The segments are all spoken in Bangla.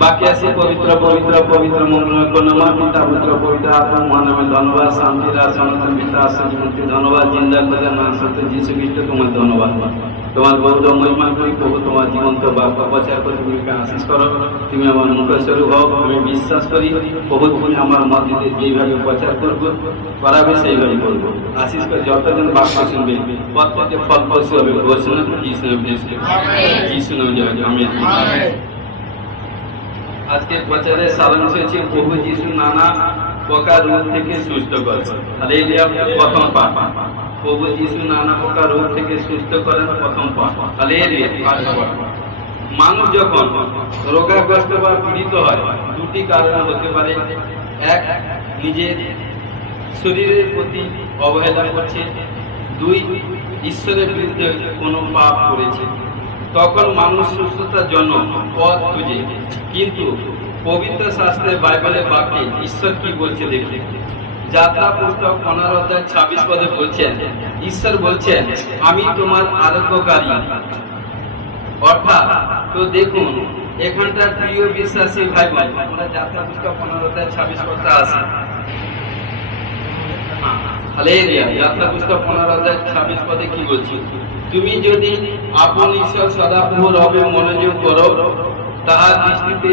বাকি আছে পবিত্র পবিত্র পবিত্র মঙ্গল নামা পিতা পুত্র পবিত্র আত্মা মহানামে ধন্যবাদ শান্তি রাজ সনাতন পিতা শান্তি ধন্যবাদ জিন্দা খোদা নাম সত্য যীশু খ্রিস্ট তোমার ধন্যবাদ তোমার বহুত মহিমা করি প্রভু তোমার জীবন্ত বাক্য প্রচার করে তুমি আশিস করো তুমি আমার মুখস্বরূপ হও আমি বিশ্বাস করি প্রভু তুমি আমার মধ্যে যেইভাবে প্রচার করবো করাবে সেইভাবে করবো আশিস করে যতজন বাক্য শুনবে প্রত্যেকে ফল ফসল হবে ঘোষণা যীশু যীশু নামে আমি আজকে প্রচারের সারাংশ হচ্ছে প্রভু যীশু নানা প্রকার রোগ থেকে সুস্থ করে হালেলুয়া প্রথম পাঠ প্রভু যীশু নানা প্রকার রোগ থেকে সুস্থ করেন প্রথম পাঠ হালেলুয়া মানুষ যখন রোগাগ্রস্ত বা পীড়িত হয় দুটি কারণ হতে পারে এক নিজের শরীরের প্রতি অবহেলা করছে দুই ঈশ্বরের বিরুদ্ধে কোনো পাপ করেছে তখন মানুষ সুস্থতার জন্য পথ খুঁজে কিন্তু পবিত্র শাস্ত্রে বাইবেলের বাক্যে ঈশ্বর কি বলছে দেখে যাত্রা পুস্তক 15:26 পদে বলছেন ঈশ্বর বলছেন আমি তোমার আরোগ্যকারী অর্থাৎ তো দেখুন এখানটার প্রিয় বিশ্বাসী ভাই ভাই আমরা যাত্রা পুস্তক 15:26 পদটা আছে হালেলুয়া যাত্রা পুস্তক 15:26 পদে কি বলছি তুমি যদি আপন ঈশ্বর সদাপ্রভু রবে মনোযোগ করো তাহার দৃষ্টিতে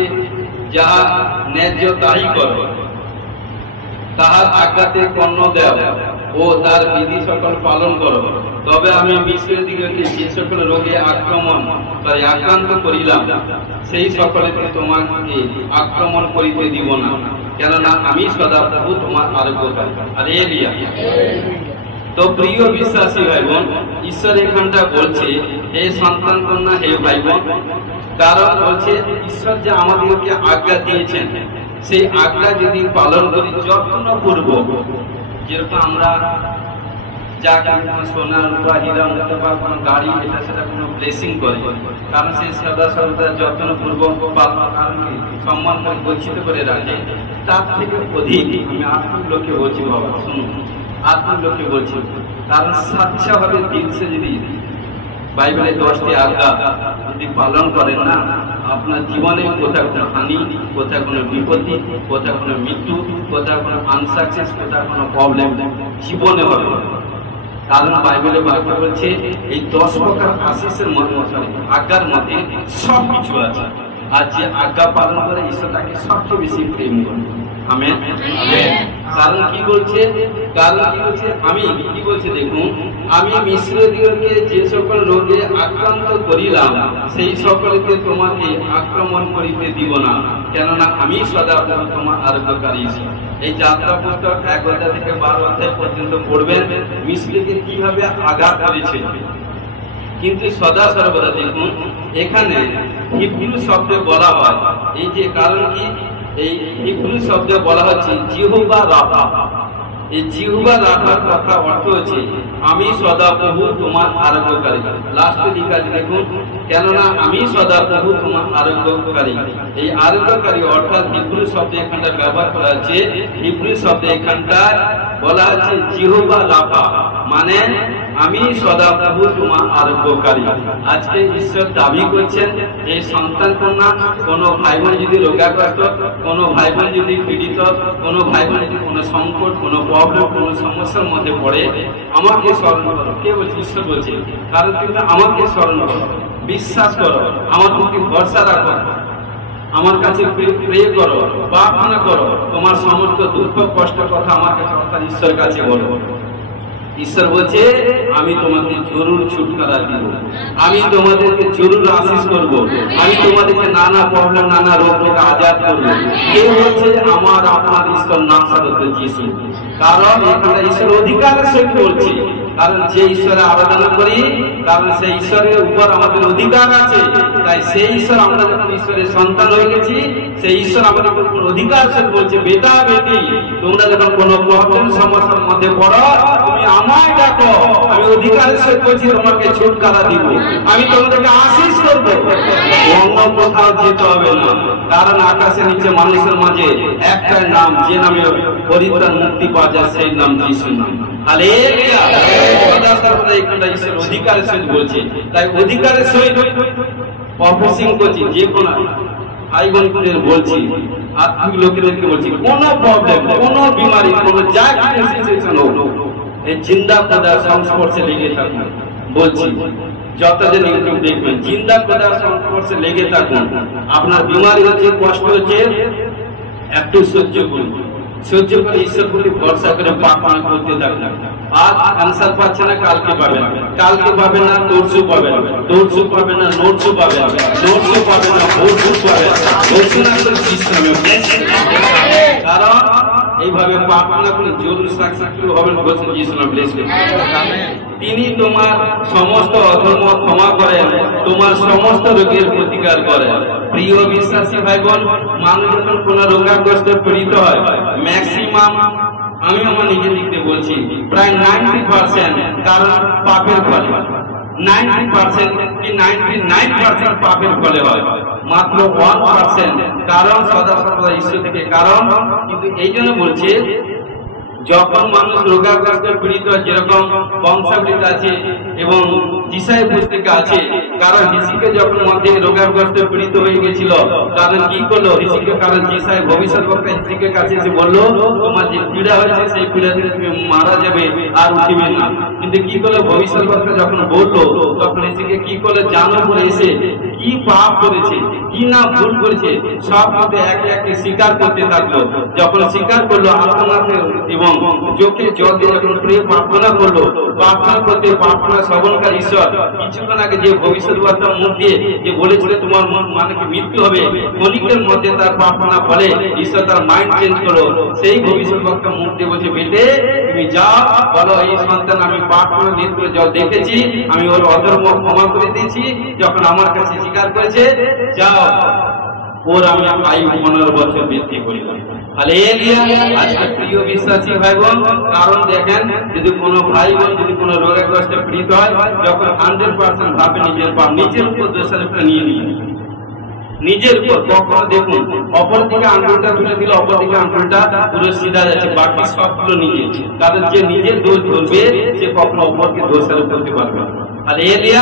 যাহা ন্যায্য তাই করো তাহার আজ্ঞাতে কর্ণ দেও ও তার বিধি সকল পালন করো তবে আমি বিশ্বের দিকে যে সকল রোগে আক্রান্ত করিলাম সেই সকলেতে তোমাকে আক্রমণ করিতে দিব না কেননা আমি সদাপ্রভু তোমার আরোগ্যকারী হালেলুয়া তো প্রিয় বিশ্বাসী ভাই বোন ঈশ্বর এখানটা বলছে হে সন্তান কন্যা হে ভাই বোন কারণ বলছে ঈশ্বর যে আমাদেরকে আজ্ঞা দিয়েছেন সেই আজ্ঞা যদি পালন করি যত্ন করব যেরকম আমরা যা সোনা রূপা হীরা মুক্তা বা কোনো গাড়ি এটা সেটা কোনো ব্লেসিং করে কারণ সেই সদা সর্বদা যত্ন পূর্বক সম্মান করে গচ্ছিত করে রাখে তার থেকে অধিক আমি আত্মিক লোককে বলছি বাবা শুনুন আত্মিক লোককে বলছি কারণ স্বেচ্ছাভাবে দিনসে যদি বাইবেলের 10টি আজ্ঞা যদি পালন করেন না আপনার জীবনে কোথাও কোনো হানি কোথাও কোনো বিপত্তি কোথাও কোনো মৃত্যু কোথাও কোনো আনসাকসেস কোথাও কোনো প্রবলেম জীবনে হবে কারণ বাইবেলে বাক্য বলছে এই 10 প্রকার আশিসের মধ্যে আজ্ঞার মধ্যে সব কিছু আছে আর যে আজ্ঞা পালন করে ঈশ্বর তাকে সবচেয়ে বেশি প্রেম করে আমেন কারণ কি বলছে আমি কি বলছে দেখুন আমি মিশ্রদিগকে যে সকল রোগে আক্রান্ত করিলাম সেই সকলকে তোমাকে আক্রমণ করিতে দিব না কেননা আমি সদাপ্রভু তোমার আরোগ্যকারী ঈশ্বর এই যাত্রা পুস্তক 1 অধ্যায় থেকে 12 অধ্যায় পর্যন্ত পড়বেন মিশ্রকে কিভাবে আঘাত করেছে কিন্তু সদা সর্বদা দেখুন এখানে হিব্রু শব্দে বলা হয় এই যে কারণ কি এই হিব্রু শব্দে বলা হচ্ছে জিহোভা রাফা এই জিহোভা রাফার কথা অর্থ হচ্ছে আমি সদাপ্রভু তোমার আরোগ্যকারী লাস্টে লেখা আছে দেখুন কেননা আমি সদাপ্রভু তোমার আরোগ্যকারী এই আরোগ্যকারী অর্থাৎ হিব্রু শব্দে এখানটা ব্যবহার করা হচ্ছে হিব্রু শব্দে এখানটা বলা হচ্ছে জিহোভা রাফা মানে আমি সদাপ্রভু তোমার আরোগ্যকারী আজকে ঈশ্বর দাবি করছেন এই সন্তান কন্যা কোনো ভাই বোন যদি রোগাগ্রস্ত কোনো ভাই বোন যদি পীড়িত কোনো ভাই বোন যদি কোনো সংকট কোনো প্রবলেম কোনো সমস্যার মধ্যে পড়ে আমাকে স্মরণ করো কে বলছে ঈশ্বর বলছে কারণ তুমি আমাকে স্মরণ করো বিশ্বাস করো আমার প্রতি ভরসা রাখো আমার কাছে প্রে করো প্রার্থনা করো তোমার সমস্ত দুঃখ কষ্ট কথা আমার কাছে অর্থাৎ ঈশ্বরের কাছে বলো ঈশ্বর বলছে আমি তোমাকে জরুর ছুটকারা দিব আমি তোমাদেরকে জরুর আশিস করব আমি তোমাদেরকে নানা প্রবলেম নানা রোগ থেকে আজাদ করব কে বলছে আমার আপনার ঈশ্বর নাম সারতে যিশু কারণ এখানে ঈশ্বর অধিকারের সহিত বলছে কারণ যে ঈশ্বরে আরাধনা করি কারণ সেই ঈশ্বরের উপর আমাদের অধিকার আছে তাই সেই ঈশ্বর আমরা যখন ঈশ্বরের সন্তান হয়ে গেছি সেই ঈশ্বর আমাদের উপর অধিকার সহিত বলছে বেটা বেটি তোমরা যখন কোনো প্রবলেম সমস্যার মধ্যে পড়ো তুমি আমায় ডাকো আমি অধিকারের সহিত বলছি তোমাকে ছুটকারা দিব আমি তোমাদেরকে আশীষ করবো অন্য কোথাও যেতে হবে না কারণ আকাশের নিচে মানুষের মাঝে একটাই নাম যে নামে পরিত্রাণ মুক্তি পাওয়া যায় সেই নাম যিশু নাম হালেলুয়া সদা সর্বদা এখানটা ঈশ্বর অধিকারের সহিত বলছে তাই অধিকারের সহিত প্রফেসিং করছি যে কোনো ভাই বোনদের বলছি, আত্মীয় লোকেদেরকে বলছি, কোন প্রবলেম, কোন বিমারি, কোন যা কিছু সিচুয়েশন হোক, এই জিন্দা খোদার সংস্পর্শে লেগে থাকুন। বলছি যতজন ইউটিউব দেখবেন, জিন্দা খোদার সংস্পর্শে লেগে থাকুন। আপনার বিমারি হচ্ছে, কষ্ট হচ্ছে, একটু সহ্য করুন, সহ্য করে ঈশ্বর প্রতি ভরসা করে প্রার্থনা করতে থাকুন। আজ আনসার পাচ্ছে না, কালকে পাবেন, কালকে পাবেন না, নোটসও পাবেন, নোটসও পাবেন না, নোটসও পাবেন, নোটসও পাবেন না, ভোটসও পাবেন, ভোটসও না করে সিস্টেমে। কারণ এইভাবে প্রার্থনা করে জরুরি সাকসেসফুল হবেন বলছেন যিশু নামে ব্লেস করুন। তিনি তোমার সমস্ত অধর্ম ক্ষমা করেন, তোমার সমস্ত রোগের প্রতিকার করেন। প্রিয় বিশ্বাসী ভাই বোন, মানুষ যখন কোন রোগাগ্রস্ত পীড়িত হয়, ম্যাক্সিমাম, আমি আমার নিজের দিক দিয়ে বলছি, প্রায় 90% কারণ পাপের ফলে, 90% কি 99% পাপের ফলে হয়, মাত্র 1% কারণ সদা সর্বদা ঈশ্বর থেকে। কারণ কিন্তু এই জন্য বলছে, যখন মানুষ রোগাগ্রস্ত পীড়িত, যেরকম বংশাবৃত আছে এবং জিসাই পুস্তকে আছে, কারণ ঋষিকে যখন মধ্যে রোগাগ্রস্ত পীড়িত হয়ে গেছিল, কারণ কি করলো ঋষিকে, কারণ জিসাই ভবিষ্যৎবক্তা ঋষিকে কাছে এসে বললো, তোমার যে পীড়া হয়েছে সেই পীড়া থেকে তুমি মারা যাবে আর উঠিবে না। কিন্তু কি করলো ভবিষ্যৎবক্তা যখন বললো, তখন ঋষিকে কি করলো, জানো করে এসে কি পাপ করেছে, কি না ভুল করেছে, সব মধ্যে একে একে স্বীকার করতে থাকলো। যখন স্বীকার করলো, আত্মনাথের এবং চোখে জল দিয়ে যখন প্রার্থনা করলো, প্রার্থনা করতে প্রার্থনা শ্রবণকার ঈশ্বর কিছুক্ষণ আগে যে ভবিষ্যৎবার্তা মুখ দিয়ে যে বলেছিল তোমার মানে কি মৃত্যু হবে, ক্ষণিকের মধ্যে তার প্রার্থনা ফলে ঈশ্বর তার মাইন্ড চেঞ্জ করলো। সেই ভবিষ্যৎবার্তা মুখ দিয়ে বলছে, বেটে তুমি যাও, বলো এই সন্তান আমি প্রার্থনা নেত্রে যা দেখেছি, আমি ওর অধর্ম ক্ষমা করে দিয়েছি, যখন আমার কাছে স্বীকার করেছে, যাও ওর আমি 15 বছর বৃদ্ধি করি। হালেলুয়া। আজকে প্রিয় বিশ্বাসী ভাই বোন, কারণ দেখেন, যদি কোনো ভাই বোন যদি কোনো রোগাগ্রস্তে পীড়িত হয়, যখন 100% ভাবে নিজের পাপ নিজের উপর দোষারোপটা নিয়ে নিজের উপর, কখনো দেখুন অপর দিকে আঙ্গুলটা তুলে দিলে অপর দিকে আঙ্গুলটা পুরো সিধা যাচ্ছে, বাকি সবগুলো নিজে। কারণ যে নিজের দোষ ধরবে সে কখনো অপরকে দোষারোপ করতে পারবে না। আর এলিয়া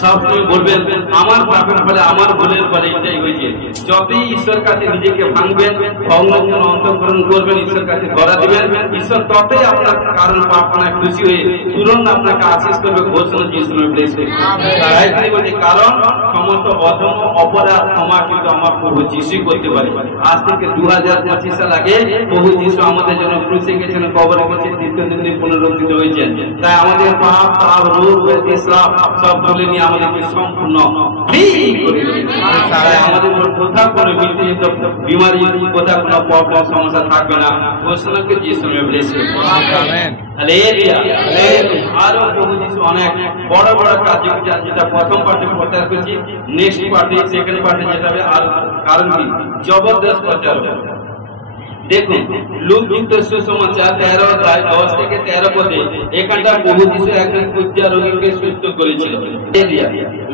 সবসময় বলবেন, আমার পাপের ফলে, আমার ভুলের ফলে এটাই হয়েছে। যতই ঈশ্বর কাছে নিজেকে ভাঙবেন, ভগ্নের জন্য অন্তঃকরণ করবেন, ঈশ্বর কাছে ধরা দিবেন, ঈশ্বর ততই আপনার কারণ প্রার্থনায় খুশি হয়ে তুরন্ত আপনাকে আশীষ করবে। ঘোষণা যিশু নামে ব্লেস করুন। তাই বলছি, কারণ সমস্ত অধম অপরাধ ক্ষমা কিন্তু আমার প্রভু যিশুই করতে পারে। আজ থেকে 2025 সাল আগে প্রভু যিশু আমাদের জন্য ক্রুশে গেছেন, কবরে গেছেন, তৃতীয় দিনে পুনরুত্থিত হয়েছেন। তাই আমাদের পাপ, পাপ, রোগ, ব্যাধি, শ্রাপ সব তুলে নিয়ে আমাদেরকে সম্পূর্ণ ফ্রি করে দিয়েছেন। তাই আমাদের কোথাও কোনো মৃত্যু, বিমারি, কোথাও কোনো প্রবলেম, সমস্যা থাকবে না। ঘোষণাকে যিশু নামে ব্লেস করুন। আমেন। হালেলুয়া। আরো প্রভু যিশু অনেক বড় বড় কাজ, যেটা প্রথম পার্টে প্রচার করেছি, নেক্সট পার্টে, সেকেন্ড পার্টে যেটা হবে, আর কারণ কি জবরদস্ত প্রচার হবে। দেখুন লুকযুক্ত সুসমাচার 13 অধ্যায় 10 থেকে 13 পদে, এখানটা প্রভু যিশু একজন কুষ্ঠিয়া রোগীকে সুস্থ করেছিল।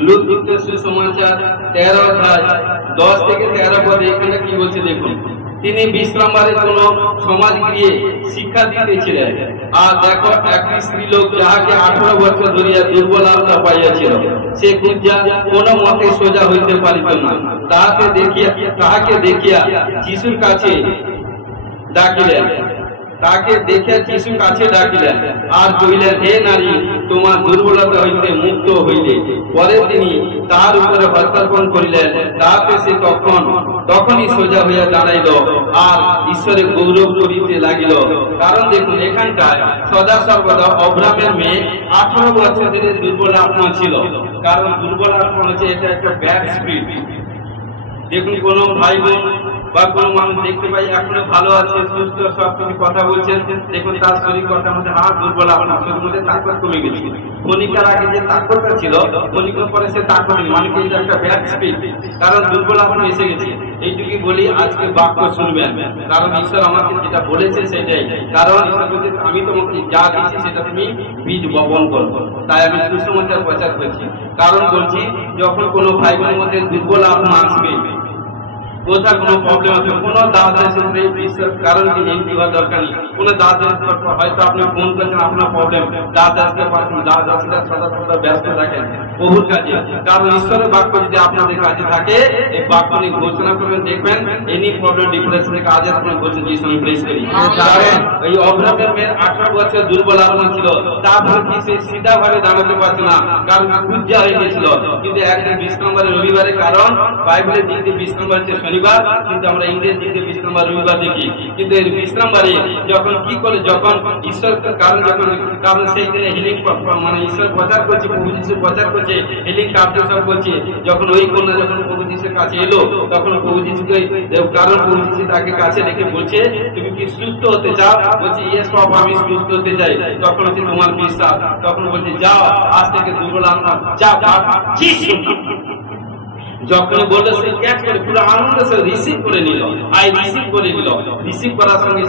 লুকযুক্ত সুসমাচার 13 অধ্যায় 10 থেকে 13 পদে এখানে কি বলছে দেখুন। তিনি বিশ্রামবারে কোন সমাজ গিয়ে শিক্ষা দিতেছিলেন, আর দেখো এক স্ত্রী লোক যাহাকে 18 বছর ধরিয়া দুর্বল আত্মা পাইয়াছিল, সে কুঞ্জা কোন মতে সোজা হইতে পারিত না। তাহাকে দেখিয়া যিশুর কাছে ডাকিলেন, তাকে দেখে যিশু কাছে ডাকিলেন আর কহিলেন, হে নারী, তোমার দুর্বলতা হইতে মুক্ত হইলে। পরে তিনি তার উপরে হস্তার্পণ করিলেন, তাহাতে সে তখনই সোজা হইয়া দাঁড়াইল আর ঈশ্বরে গৌরব করিতে লাগিল। কারণ দেখুন এখানটায় সদা সর্বদা অব্রাহামের মেয়ে 18 বছর ধরে দুর্বল আত্মা ছিল। কারণ দুর্বল আত্মা হচ্ছে এটা একটা ব্যাড স্পিরিট। দেখুন কোন ভাই বোন বা কোন মানুষ দেখতে পাই এখনো ভালো আছে, সুস্থ, সব কিছু কথা বলছেন, দেখুন তার শরীর কথার মধ্যে দুর্বল, আপনার শরীর মধ্যে তাকত কমে গেছে। ক্ষণিকার আগে যে তাকতটা ছিল, ক্ষণিকের পরে সে তাকত নেই, মানে কি একটা ব্যাড স্পিরিট, কারণ দুর্বল আপনার এসে গেছে। এইটুকুই বলি, আজকে বাক্য শুনবেন, কারণ ঈশ্বর আমাকে যেটা বলেছে সেটাই। কারণ ঈশ্বর বলছে, আমি তোমাকে যা দিচ্ছি সেটা তুমি বীজ বপন করবো। তাই আমি সুসমাচার প্রচার করছি। কারণ বলছি, যখন কোনো ভাই বোনের মধ্যে দুর্বল আত্মা আসবে, কোথাও কোনো প্রবলেম আছে, কোনো দাদার সাথে বিশ্বাস কারণ কি হিন্দি হওয়ার দরকার নেই। কোনো দাদার হয়তো আপনি ফোন করছেন আপনার প্রবলেম, দাদা আসতে পারছেন, দাদা আসলে সদা সদা ব্যস্ত থাকেন বহুর কাজে। কারণ ঈশ্বরের বাক্য যদি আপনাদের কাছে থাকে, এই বাক্য নিয়ে ঘোষণা করবেন, দেখবেন এনি প্রবলেম ডিপ্রেশন থেকে আজ আপনার বলছেন যে আমি প্রেস করি। এই অব্রাহামের মেয়ের 18 বছর দুর্বল আত্মা ছিল, তারপর কি সে সিধা ভাবে দাঁড়াতে পারছে না, কারণ পূজা হয়ে গেছিল। কিন্তু একদিন 20 নম্বরে রবিবারের, কারণ বাইবেলের দিক দিয়ে 20 নম্বর হচ্ছে শনিবার, কিন্তু আমরা ইংরেজি দিক দিয়ে 20 নম্বর রবিবার দেখি। কিন্তু এর 20 নম্বরে যখন কি করে, যখন ঈশ্বর কারণ কারণ সেই দিনে হিলিং মানে ঈশ্বর প্রচার করছে, প্রভু যিশু প্রচার করছে, হিলিং কার্যকর করছে। যখন ওই কন্যা যখন প্রভু যিশুর কাছে এলো, তখন প্রভু যিশুকে কারণ প্রভু যিশু তাকে কাছে রেখে বলছে তুমি কি সুস্থ হতে চাও? বলছে ইয়েস বাবা আমি সুস্থ হতে চাই। তখন হচ্ছে তোমার বিশ্বাস, তখন বলছে যাও আজ থেকে দুর্বল আত্মা যা। যখন বললো সে ক্যাচ করে পুরো আনন্দ সে রিসিভ করে নিল, রিসিভ করে নিল। রিসিভ করার সঙ্গে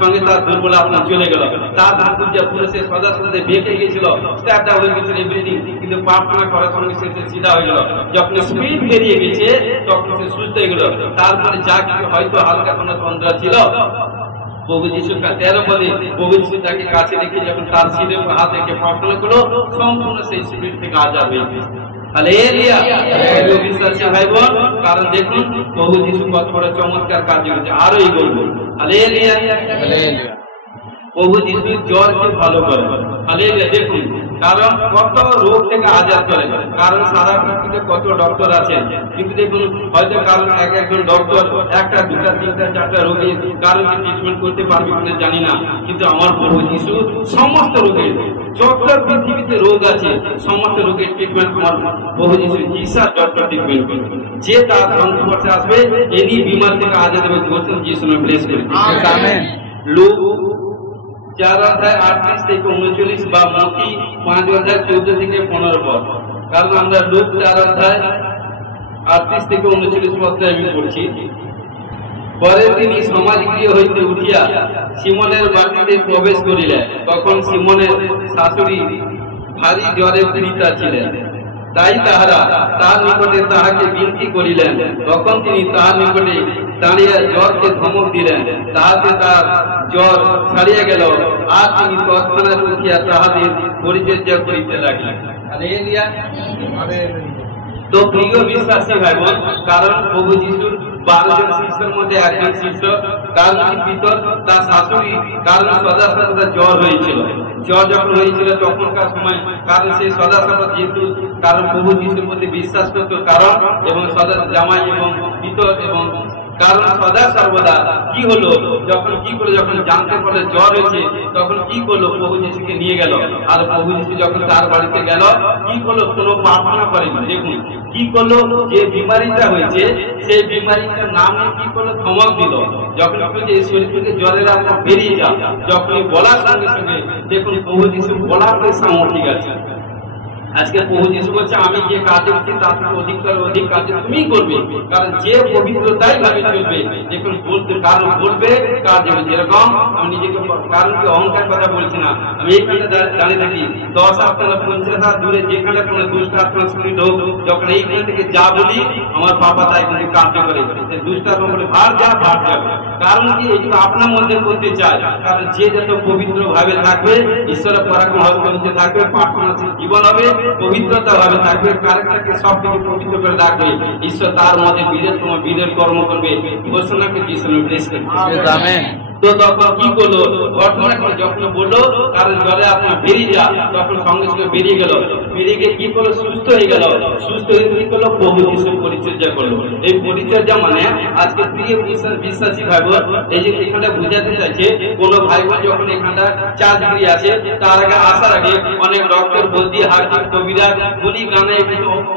সঙ্গে তার দুর্বল আত্মা চলে গেল। তার পূজা পুরো সে সদা সদা বেঁকে গেছিল, স্ট্যাপটা হয়ে গেছিল এভরিথিং, কিন্তু প্রার্থনা করার সঙ্গে সে সিধা হয়ে গেল। যখন স্পিড বেরিয়ে গেছে তখন সে সুস্থ হয়ে গেল। তারপরে যা কিছু হয়তো হালকা কোনো তন্দ্রা ছিল, প্রভু যিশু 13 বলে প্রভু যিশু তাকে কাছে রেখে যখন তার শিরের উপর হাত রেখে প্রার্থনা করলো, সম্পূর্ণ সেই স্পিড থেকে আজাদ হয়ে গেছে। হালেলুয়া, বিশ্বাসী ভাই বোন, কারণ দেখুন প্রভু যিশু কত বড় চমৎকার কাজ করেছে। আরোই বলবো হালেলুয়া, প্রভু যিশু জ্বরকে ভালো করে। হালেলুয়া, দেখুন কারণ কত রোগ থেকে আজাদ করে। কারণ সারা পৃথিবীতে কত ডক্টর আছে, কিন্তু দেখুন হয়তো কারণ একজন ডক্টর একটা দুটা তিনটা চারটা রোগীর কারণ ট্রিটমেন্ট করতে পারবে কিনা জানি না, কিন্তু আমার প্রভু যিশু সমস্ত রোগের, যত পৃথিবীতে রোগ আছে সমস্ত রোগের ট্রিটমেন্ট আমার প্রভু যিশু জিসাস ডক্টর ট্রিটমেন্ট করবে। যে তার সংস্পর্শে আসবে এনি বিমার থেকে আজাদ হবে। বলছেন যিশু নামে ব্লেস করি। আমেন। লুক 4:38 থেকে 39 বা মতি 5:14 থেকে 15 পদ। কারণ আমরা লুক 4:38 থেকে 39 পদে আমি পড়ছি। পরে তিনি সমাজগৃহ হইতে উঠিয়া সিমনের বাটিতে প্রবেশ করিলেন। তখন সিমনের শাশুড়ি ভারী জ্বরে পীড়িতা ছিলেন, তাই তাহারা তার নিকটে তাহাকে বিনতি করিলেন। তখন তিনি তাহার নিকটে দাঁড়িয়ে জ্বরকে ধমক দিলেন, তাহাতে তার জ্বর ছাড়িয়া গেল, আর তিনি তৎক্ষণাৎ উঠিয়া তাহাদের পরিচর্যা করিতে লাগলেন। হালেলুয়া। তো প্রিয় বিশ্বাসী ভাই বোন, কারণ প্রভু যিশুর 12 জন শিষ্যের মধ্যে একজন শিষ্য, কারণ পিতর তার শাশুড়ি কারণ সদা সদা জ্বর হয়েছিল। জ্বর যখন হয়েছিল তখনকার সময়, কারণ সে সদা সদা যেহেতু কারণ প্রভু যিশুর প্রতি বিশ্বাস করত, কারণ এবং সদা জামাই এবং পিতর এবং কারণ সদা সর্বদা কি হলো, যখন কি করলো, যখন জানতে পারলো জ্বর হয়েছে তখন কি করলো, প্রভু যিশুকে নিয়ে গেল। আর প্রভু যিশু যখন তার বাড়িতে গেল কি করলো, কোনো প্রার্থনা করেনি। দেখুন কি করলো, যে বিমারিটা হয়েছে সেই বিমারিটার নামে কি করলো, ধমক দিল। যখন এই শরীর থেকে জ্বরের আপনার বেরিয়ে যাও, যখন বলার সঙ্গে সঙ্গে দেখুন প্রভু যিশু বলার সামর্থ্য ঠিক আছে। আজকে প্রভু যিশু বলছে আমি যে কাজ করছি তার থেকে অধিক কাজ তুমি করবে, কারণ যে পবিত্রতাই ভাবে চলবে। দেখুন বলতে কারণ বলবে কাজ হবে। যেরকম আমি নিজেকে কারণ কি অহংকার কথা বলছি না, আমি এইখানে দাঁড়িয়ে থাকি 10 আত্মা 50 হাত দূরে যেখানে কোনো দুষ্ট আত্মা স্পিরিট হোক, যখন এইখান থেকে যা বলি আমার বাবা তাই কিন্তু কার্য করে। দুষ্ট আত্মা বলে ভার যা ভার যাবে, কারণ কি এইগুলো আপনার মধ্যে করতে চায়। কারণ যে যত পবিত্র ভাবে থাকবে ঈশ্বরের পরাক্রম হস্তে থাকবে, প্রার্থনা জীবন হবে, পবিত্রতা ভাবে থাকবে, কারেক্টকে সব থেকে পবিত্র করে রাখবে, ঈশ্বর তার মধ্যে বীরের কর্ম করবে। ঘোষণাকে যিশু ব্লেস করবে। আমেন। তো তখন কি করলো, ঘটনা করে যখন বললো কারণ জ্বরে আপনার বেরিয়ে যা, তখন সঙ্গে সঙ্গে বেরিয়ে গেল। বেরিয়ে গিয়ে কি করলো, সুস্থ হয়ে গেল। সুস্থ হয়ে কি করলো, প্রভু যিশুর পরিচর্যা করলো। এই পরিচর্যা মানে আজকে প্রিয় বিশ্বাসী ভাই বোন, এই যে এখানটা বুঝাতে চাইছে, কোন ভাই বোন যখন এখানটা 4 ডিগ্রি আছে তার আগে আসার আগে অনেক ডক্টর বলতি হার্টিক কবিরাজ গুলি গানে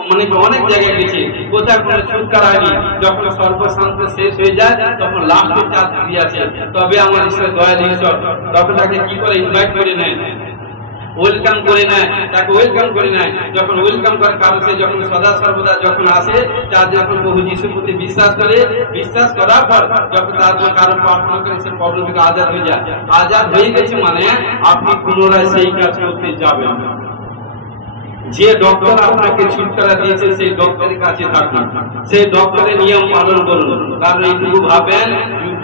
মানে অনেক জায়গায় গেছে, কোথায় কোনো ছুটকার হয়নি। যখন সর্বশান্ত শেষ হয়ে যায় তখন লাস্টে 4 ডিগ্রি আছে, তবে আমার ঈশ্বর দয়ালু ঈশ্বর তখন তাকে কি করে ইনভাইট করে নেয়, ওয়েলকাম করে নেয়, তাকে ওয়েলকাম করে নেয়। যখন ওয়েলকাম করে কারণ সে যখন সদা সর্বদা যখন আসে, তার যখন প্রভু যিশুর প্রতি বিশ্বাস করে, বিশ্বাস করার পর যখন তার কারণ প্রার্থনা করে সে প্রবলেম থেকে আজাদ হয়ে যায়। আজাদ হয়ে গেছে মানে আপনি পুনরায় সেই কাজ করতে যাবেন। যে ডক্টর আপনাকে ছুটকারা দিয়েছে সেই ডক্টরের কাছে থাকুন, সেই ডক্টরের নিয়ম পালন করুন। কারণ এইটুকু ভাবেন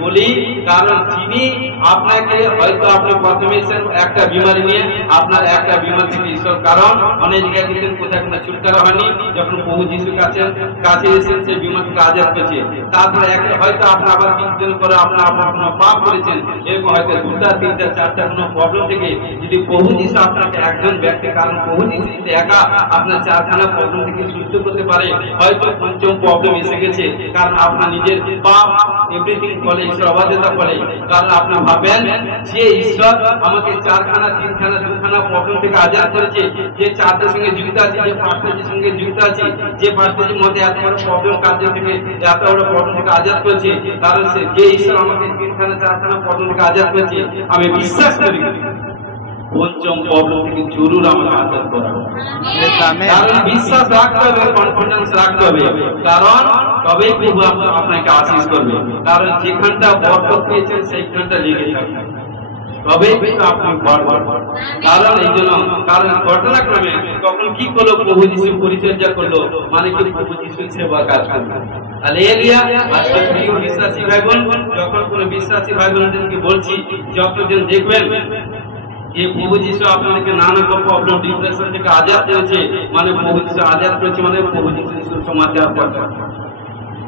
বলি, কারণ যিনি আপনাকে হয়তো আপনি প্রথমে এসেছেন একটা বিমারি নিয়ে, আপনার একটা বিমার থেকে ঈশ্বর, কারণ অনেক জায়গায় দেখেন কোথায় কোনো ছুটকারা হয়নি, যখন প্রভু যিশুর কাছে এসেছেন সেই বিমার থেকে আজাদ করেছে। তারপরে হয়তো আপনার আবার কিছুদিন করে আপনার কোনো পাপ করেছেন, এরকম হয়তো দুটা তিনটা চারটা কোনো প্রবলেম থেকে যদি প্রভু যিশু আপনাকে একজন ব্যক্তি, কারণ প্রভু যিশু যদি একা আপনার চারখানা প্রবলেম থেকে সুস্থ করতে পারে, হয়তো পঞ্চম প্রবলেম এসে গেছে, কারণ আপনার নিজের পাপ এভরিথিং বলে ঈশ্বর অবাধ্যতা বলে। কারণ আপনি ভাবেন যে ঈশ্বর আমাকে চারখানা তিনখানা দুখানা প্রবলেম থেকে আজাদ করেছে, যে চারটার সঙ্গে যুক্ত আছে, যে পাঁচটার সঙ্গে যুক্ত আছে, যে পাঁচটার মধ্যে এত বড় প্রবলেম কার্য থেকে এত বড় প্রবলেম থেকে আজাদ করেছে, কারণ সে যে ঈশ্বর আমাকে তিনখানা চারখানা প্রবলেম থেকে আজাদ করেছে, আমি বিশ্বাস করি পঞ্চম প্রবলেম থেকে জরুর আমাকে আজাদ করা। কারণ বিশ্বাস রাখতে হবে, কনফিডেন্স রাখতে হবে, কারণ তবেই প্রভু আপনাকে আশীষ করবে। কারণ যেখানটা বরকত পেয়েছেন সেইখানটা লেগে থাকবে, তবেই কিন্তু আপনি কারণ এই জন্য, কারণ ঘটনাক্রমে তখন কি করলো, প্রভু যিশু পরিচর্যা করলো, মানে কি প্রভু যিশুর সেবা কাজ করলো। হালেলুয়া। আজকে প্রিয় বিশ্বাসী ভাই বোন, যখন কোনো বিশ্বাসী ভাই বোনদেরকে বলছি, যতজন দেখবেন যে প্রভু যিশু আপনাদেরকে নানা প্রবলেম ডিপ্রেশন থেকে আজাদ করেছে, মানে প্রভু যিশু আজাদ করেছে, মানে প্রভু যিশু সুসমাচার কথা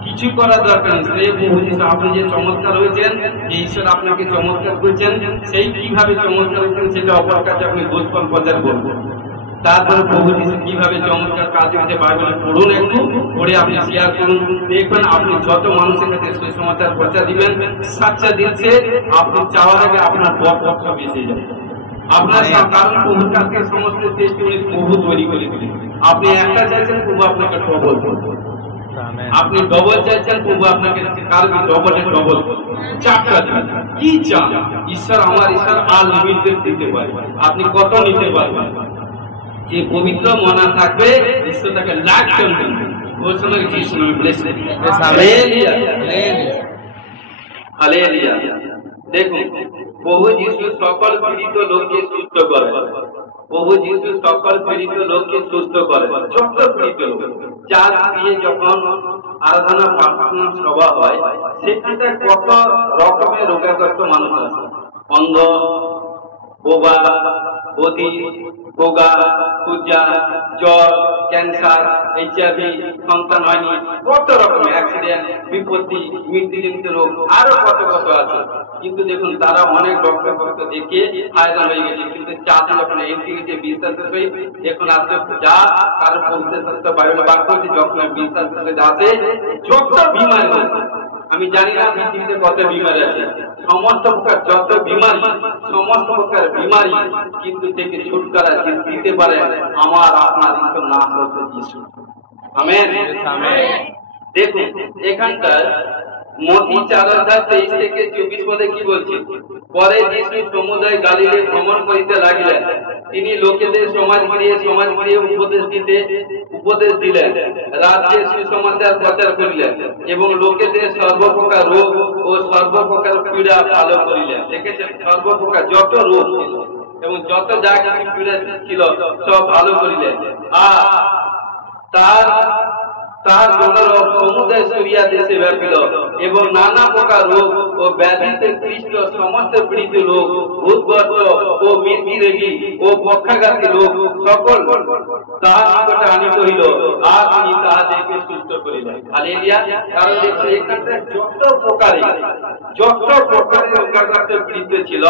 কিছু করার দরকার নেই। সেই প্রভু যিশু আপনি যে চমৎকার হয়েছেন, যে ঈশ্বর আপনাকে চমৎকার করেছেন, সেই কিভাবে চমৎকার হয়েছেন সেটা অপর কাছে আপনি গোস্পল প্রচার করবেন। তারপরে প্রভু যিশু কিভাবে চমৎকার কাজ হয়েছে বাইবেলে পড়ুন, একটু পড়ে আপনি শেয়ার করুন, দেখবেন আপনি যত মানুষের কাছে সুসমাচার প্রচার দিবেন, সাচ্চা দিচ্ছে আপনি চাওয়ার আগে আপনার বরকত সব এসে যাবে আপনার। কারণ প্রভুর কাছে সমস্ত টেস্টিমনি প্রভু তৈরি করে দিলেন। আপনি একটা চাইছেন, প্রভু আপনাকে ডবল করবেন। আপনি ডবল চাইছেন, প্রভু আপনাকে ডবল চারটা দিবেন। কি চান ঈশ্বর? আমার ঈশ্বর আনলিমিটেড দিতে পারে, আপনি কত নিতে পারবেন। যে পবিত্র মনা থাকবে ঈশ্বর তাকে লাখ করবেন। ওর সময় যিশু নামে ব্লেস হালেলুয়া হালেলুয়া। দেখুন প্রভু যিশু সকল পীড়িত লোককে সুস্থ করে, প্রভু যিশু সকল পীড়িত লোককে সুস্থ করে, যত পীড়িত লোক যার দিয়ে যখন আরাধনা প্রার্থনা সভা হয়, সেখানটা কত রকমের রোগাগ্রস্ত মানুষ আছে, অন্ধ, বোবা, বধির, গোগা, পূজা, জ্বর, ক্যান্সার, HIV, সন্তান হয়নি, কত রকমের অ্যাক্সিডেন্ট, বিপত্তি, মৃত্যুজনিত রোগ, আরো কত কত আছে। কিন্তু দেখুন তারা অনেক ডক্টর দেখে ফায়দা হয়ে গেছে, কিন্তু চাষে যখন এন্টিকে বিশ্বাস হয়ে এখন আসলে যা তার পবিত্র শাস্ত্র বাইবেলে বাক্য আছে, যখন বিশ্বাস করে যাচ্ছে যত বিমারি, আমি জানি না পৃথিবীতে কত বিমারি আছে, সমস্ত প্রকার যত বিমারি, সমস্ত প্রকার বিমারি কিন্তু থেকে ছুটকারা দিতে পারে আমার আপনার ঈশ্বর নাম হচ্ছে যিশু। আমেন। দেখুন এখানকার মতি 4:23-24 পদে কি বলছে? পরে যিশু সমুদয় গালিলে ভ্রমণ করিতে লাগিলেন, তিনি লোকেদের সমাজ ঘিরিয়ে উপদেশ দিলেন, রাজ্যে সুসমাচার প্রচার করিলেন এবং লোকেদের সর্বপ্রকার রোগ ও সর্বপ্রকার পীড়া ভালো করিলেন। দেখেছেন, সর্বপ্রকার যত রোগ এবং যত যা কিছু পীড়া ছিল সব ভালো করিলেন। আর তার মনোরোগ সমুদায় সুরিয়া দেশে ব্যাপিল এবং নানা প্রকার রোগ ও ব্যাধিতে খ্রিস্ট সমস্ত পীড়িত লোক, ভূতগ্রস্ত ও মৃত্যুরোগী ও পক্ষাঘাতী লোক সকল তাহার নিকটে আনিত হইল, আর তিনি তাহাদেরকে সুস্থ করিলেন। হালেলুয়া। কারণ দেখুন এখানটা যত প্রকারের রোগাক্রান্ত পীড়িত ছিল,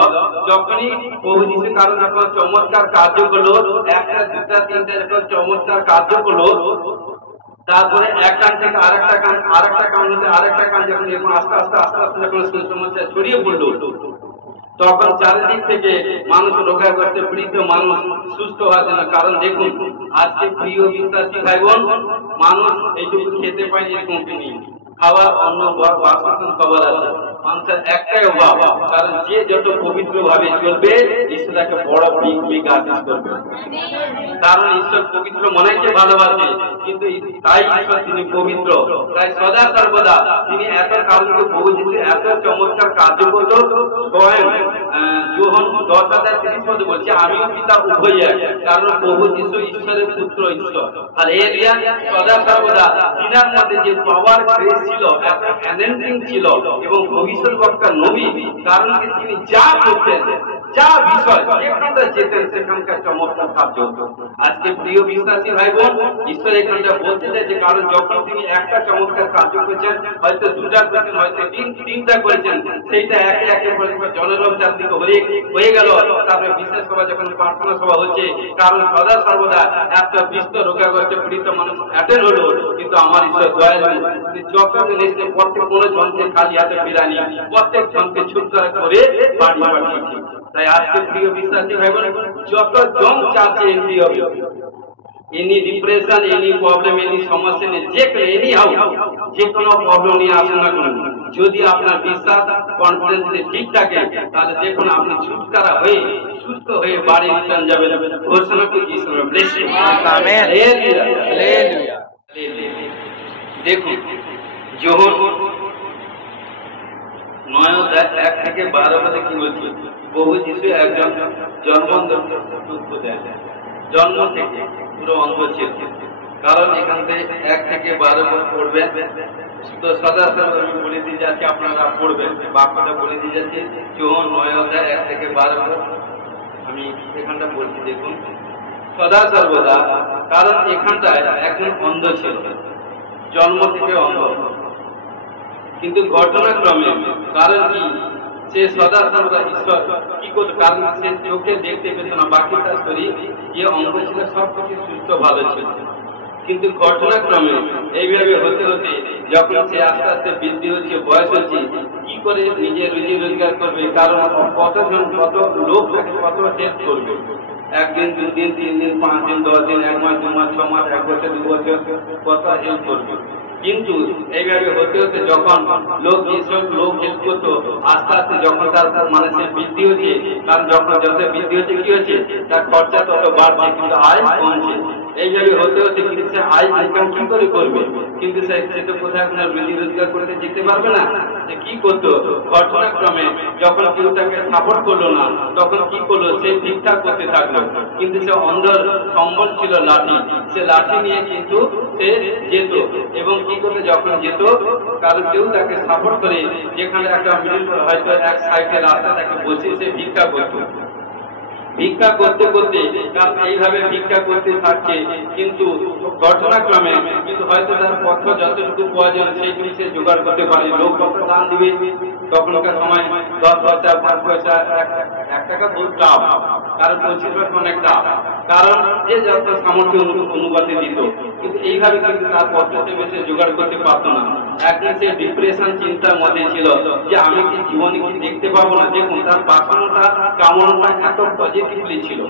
যখনই প্রভু যিশু কারণ যখন চমৎকার কার্য করলো, একটা দুটা তিনটা যখন চমৎকার কার্য করলো, তারপরে এক কান থেকে আরেকটা কান হতে আরেকটা কান যখন আস্তে আস্তে যখন সুসমাচার ছড়িয়ে পড়লো, তখন চারিদিক থেকে মানুষ রোগাগ্রস্ত পীড়িত মানুষ সুস্থ হওয়ার জন্য। কারণ দেখুন আজকে প্রিয় বিশ্বাসী ভাই বোন, মানুষ এইটুকু খেতে পায়নি এরকম নেই, খাবার অন্য বাসন খাবার আছে, মানুষের একটাই অভাব, কারণ যে যত পবিত্র ভাবে চলবে ঈশ্বর তাকে বড় বিগ আশীষ করবে। কারণ ঈশ্বর পবিত্র মনেকে ভালোবাসে, কিন্তু তাই ঈশ্বর তিনি পবিত্র, তাই সদা সর্বদা তিনি এত কারণকে প্রভু যিশু এত চমৎকার কার্য করত। স্বয়ং 10,000 30 পদে বলছে আমিও পিতা উভয় এক, কারণ প্রভু যিশু ঈশ্বরের পুত্র ঈশ্বর। আর এলিয়া সদা সর্বদা তিনার মধ্যে যে পাওয়ার গ্রেস ছিল, এত অ্যানোইন্টিং ছিল এবং ভবিষ্যৎবক্তা নবী, কারণ তিনি যা করতেন, যা বিষয় যেখানটা যেতেন সেখানকার চমৎকার কার্য হতো। আজকে প্রিয় বিশ্বাসী ভাই বোন, ঈশ্বর এখানটা বলতে চাইছে, কারণ যখন তিনি একটা চমৎকার কার্য করেছেন, হয়তো দুটা করেছেন, হয়তো তিনটা করেছেন, সেইটা একে একে জনরব চারদিকে হয়ে গেল। তারপরে বিশেষ সভা যখন প্রার্থনা সভা হচ্ছে, কারণ সদা সর্বদা একটা বিস্ত রোগাগ্রস্ত পীড়িত মানুষ অ্যাটেন্ড হলো, কিন্তু আমার ঈশ্বর দয়ালু, যতদিন এসে প্রত্যেক কোনো জনকে খালি হাতে ফেরানি, প্রত্যেক জনকে ছুটকার করে বাড়ি পাঠিয়েছি। তাই আজকে প্রিয় বিশ্বাসী ভাই বোন, যত জন চার্চে এন্ট্রি হবে, any depression, any problem, any সমস্যা নেই, এনি হাউ, যে কোনো প্রবলেম নিয়ে আসুন না কেন, যদি আপনার বিশ্বাস কনফিডেন্স ঠিক থাকে, তাহলে দেখুন আপনি ছুটকারা হয়ে সুস্থ হয়ে বাড়ি রিটার্ন যাবেন। ঘোষণা করছি ঈশ্বরের ব্লেসিং। আমেন। হালেলুয়া। দেখুন যোহন 9:1 থেকে 12 পদে কি বলছে, প্রভু যিশু একজন জন্ম দেন, জন্ম থেকে পুরো অন্ধ ছিল। কারণ এখান থেকে 1 থেকে 12 পদ পড়বেন, তো সদা সর্বদা আমি বলে দিয়ে যাচ্ছি, আপনারা পড়বেন, বাক্যটা বলে দিয়ে যাচ্ছি। যোহন 9:1 থেকে 12 পদ আমি এখানটা বলছি। দেখুন সদা সর্বদা, কারণ এখানটায় একজন অন্ধ ছিল, জন্ম থেকে অন্ধ, কিন্তু ঘটনাক্রমে কারণ কি সে সদা সর্বদা ঈশ্বর কি করতো, কারণ সে চোখে দেখতে পেত না, বাকি তার শরীর যে অঙ্গ ছিল সবকিছু সুস্থ ভালো ছিল। কিন্তু ঘটনাক্রমে এইভাবে হতে হতে যখন সে আস্তে আস্তে বৃদ্ধি হচ্ছে, বয়স হচ্ছে, কি করে নিজে রুজি রোজগার করবে, কারণ কতজন কত লোক কত হেল্প করবে, 1 দিন 2 দিন 3 দিন 5 দিন 10 দিন 1 মাস 2 মাস 6 মাস 1 বছর 2 বছর কত হেল্প করবে। কিন্তু এইভাবে হতে হতে যখন যেসব লোক হেল্প করতো, আস্তে আস্তে যখন তার মানুষের বৃদ্ধি হচ্ছে, কারণ যখন যত বৃদ্ধি হচ্ছে কি হচ্ছে, তার খরচা তত বাড়ছে কিন্তু আয় কমছে। এইভাবে হতে হতে কিন্তু সে আয় ইনকাম কি করে করবে, কিন্তু সে তো কোথায় আপনার রুজি রোজগার করতে যেতে পারবে না। সে কি করতো, ঘটনাক্রমে যখন কেউ তাকে সাপোর্ট করলো না, তখন কি করলো, সে ঠিকঠাক করতে থাকলো। কিন্তু সে অন্ধর সম্বল ছিল লাঠি, সে লাঠি নিয়ে কিন্তু সে যেত, এবং কি করতে যখন যেত, কারণ কেউ তাকে সাপোর্ট করে, যেখানে একটা মিডিল হয়তো এক সাইডে রাস্তা তাকে বসে সে ভিক্ষা করতো। ভিক্ষা করতে করতে কারণ এইভাবে ভিক্ষা করতে থাকছে, কিন্তু ঘটনাক্রমে কিন্তু হয়তো তার পথ যতটুকু প্রয়োজন সেইটুকু সে জোগাড় করতে পারে। লোক কত দান দিবে, তখনকার সময় 10 পয়সা 5 পয়সা 1 টাকা বহুত টাপ, কারণ 25 পয়সা অনেক টাপ, কারণ যে যত সামর্থ্য অনুপাতে দিত। কিন্তু এইভাবে কিন্তু তার পথ সে জোগাড় করতে পারতো না। একদিন সে ডিপ্রেশন চিন্তার মধ্যে ছিল যে আমি কি জীবনে কি দেখতে পাবো না। দেখুন তার বাসনাটা কামনাটা এত পজিটিভলি ছিল।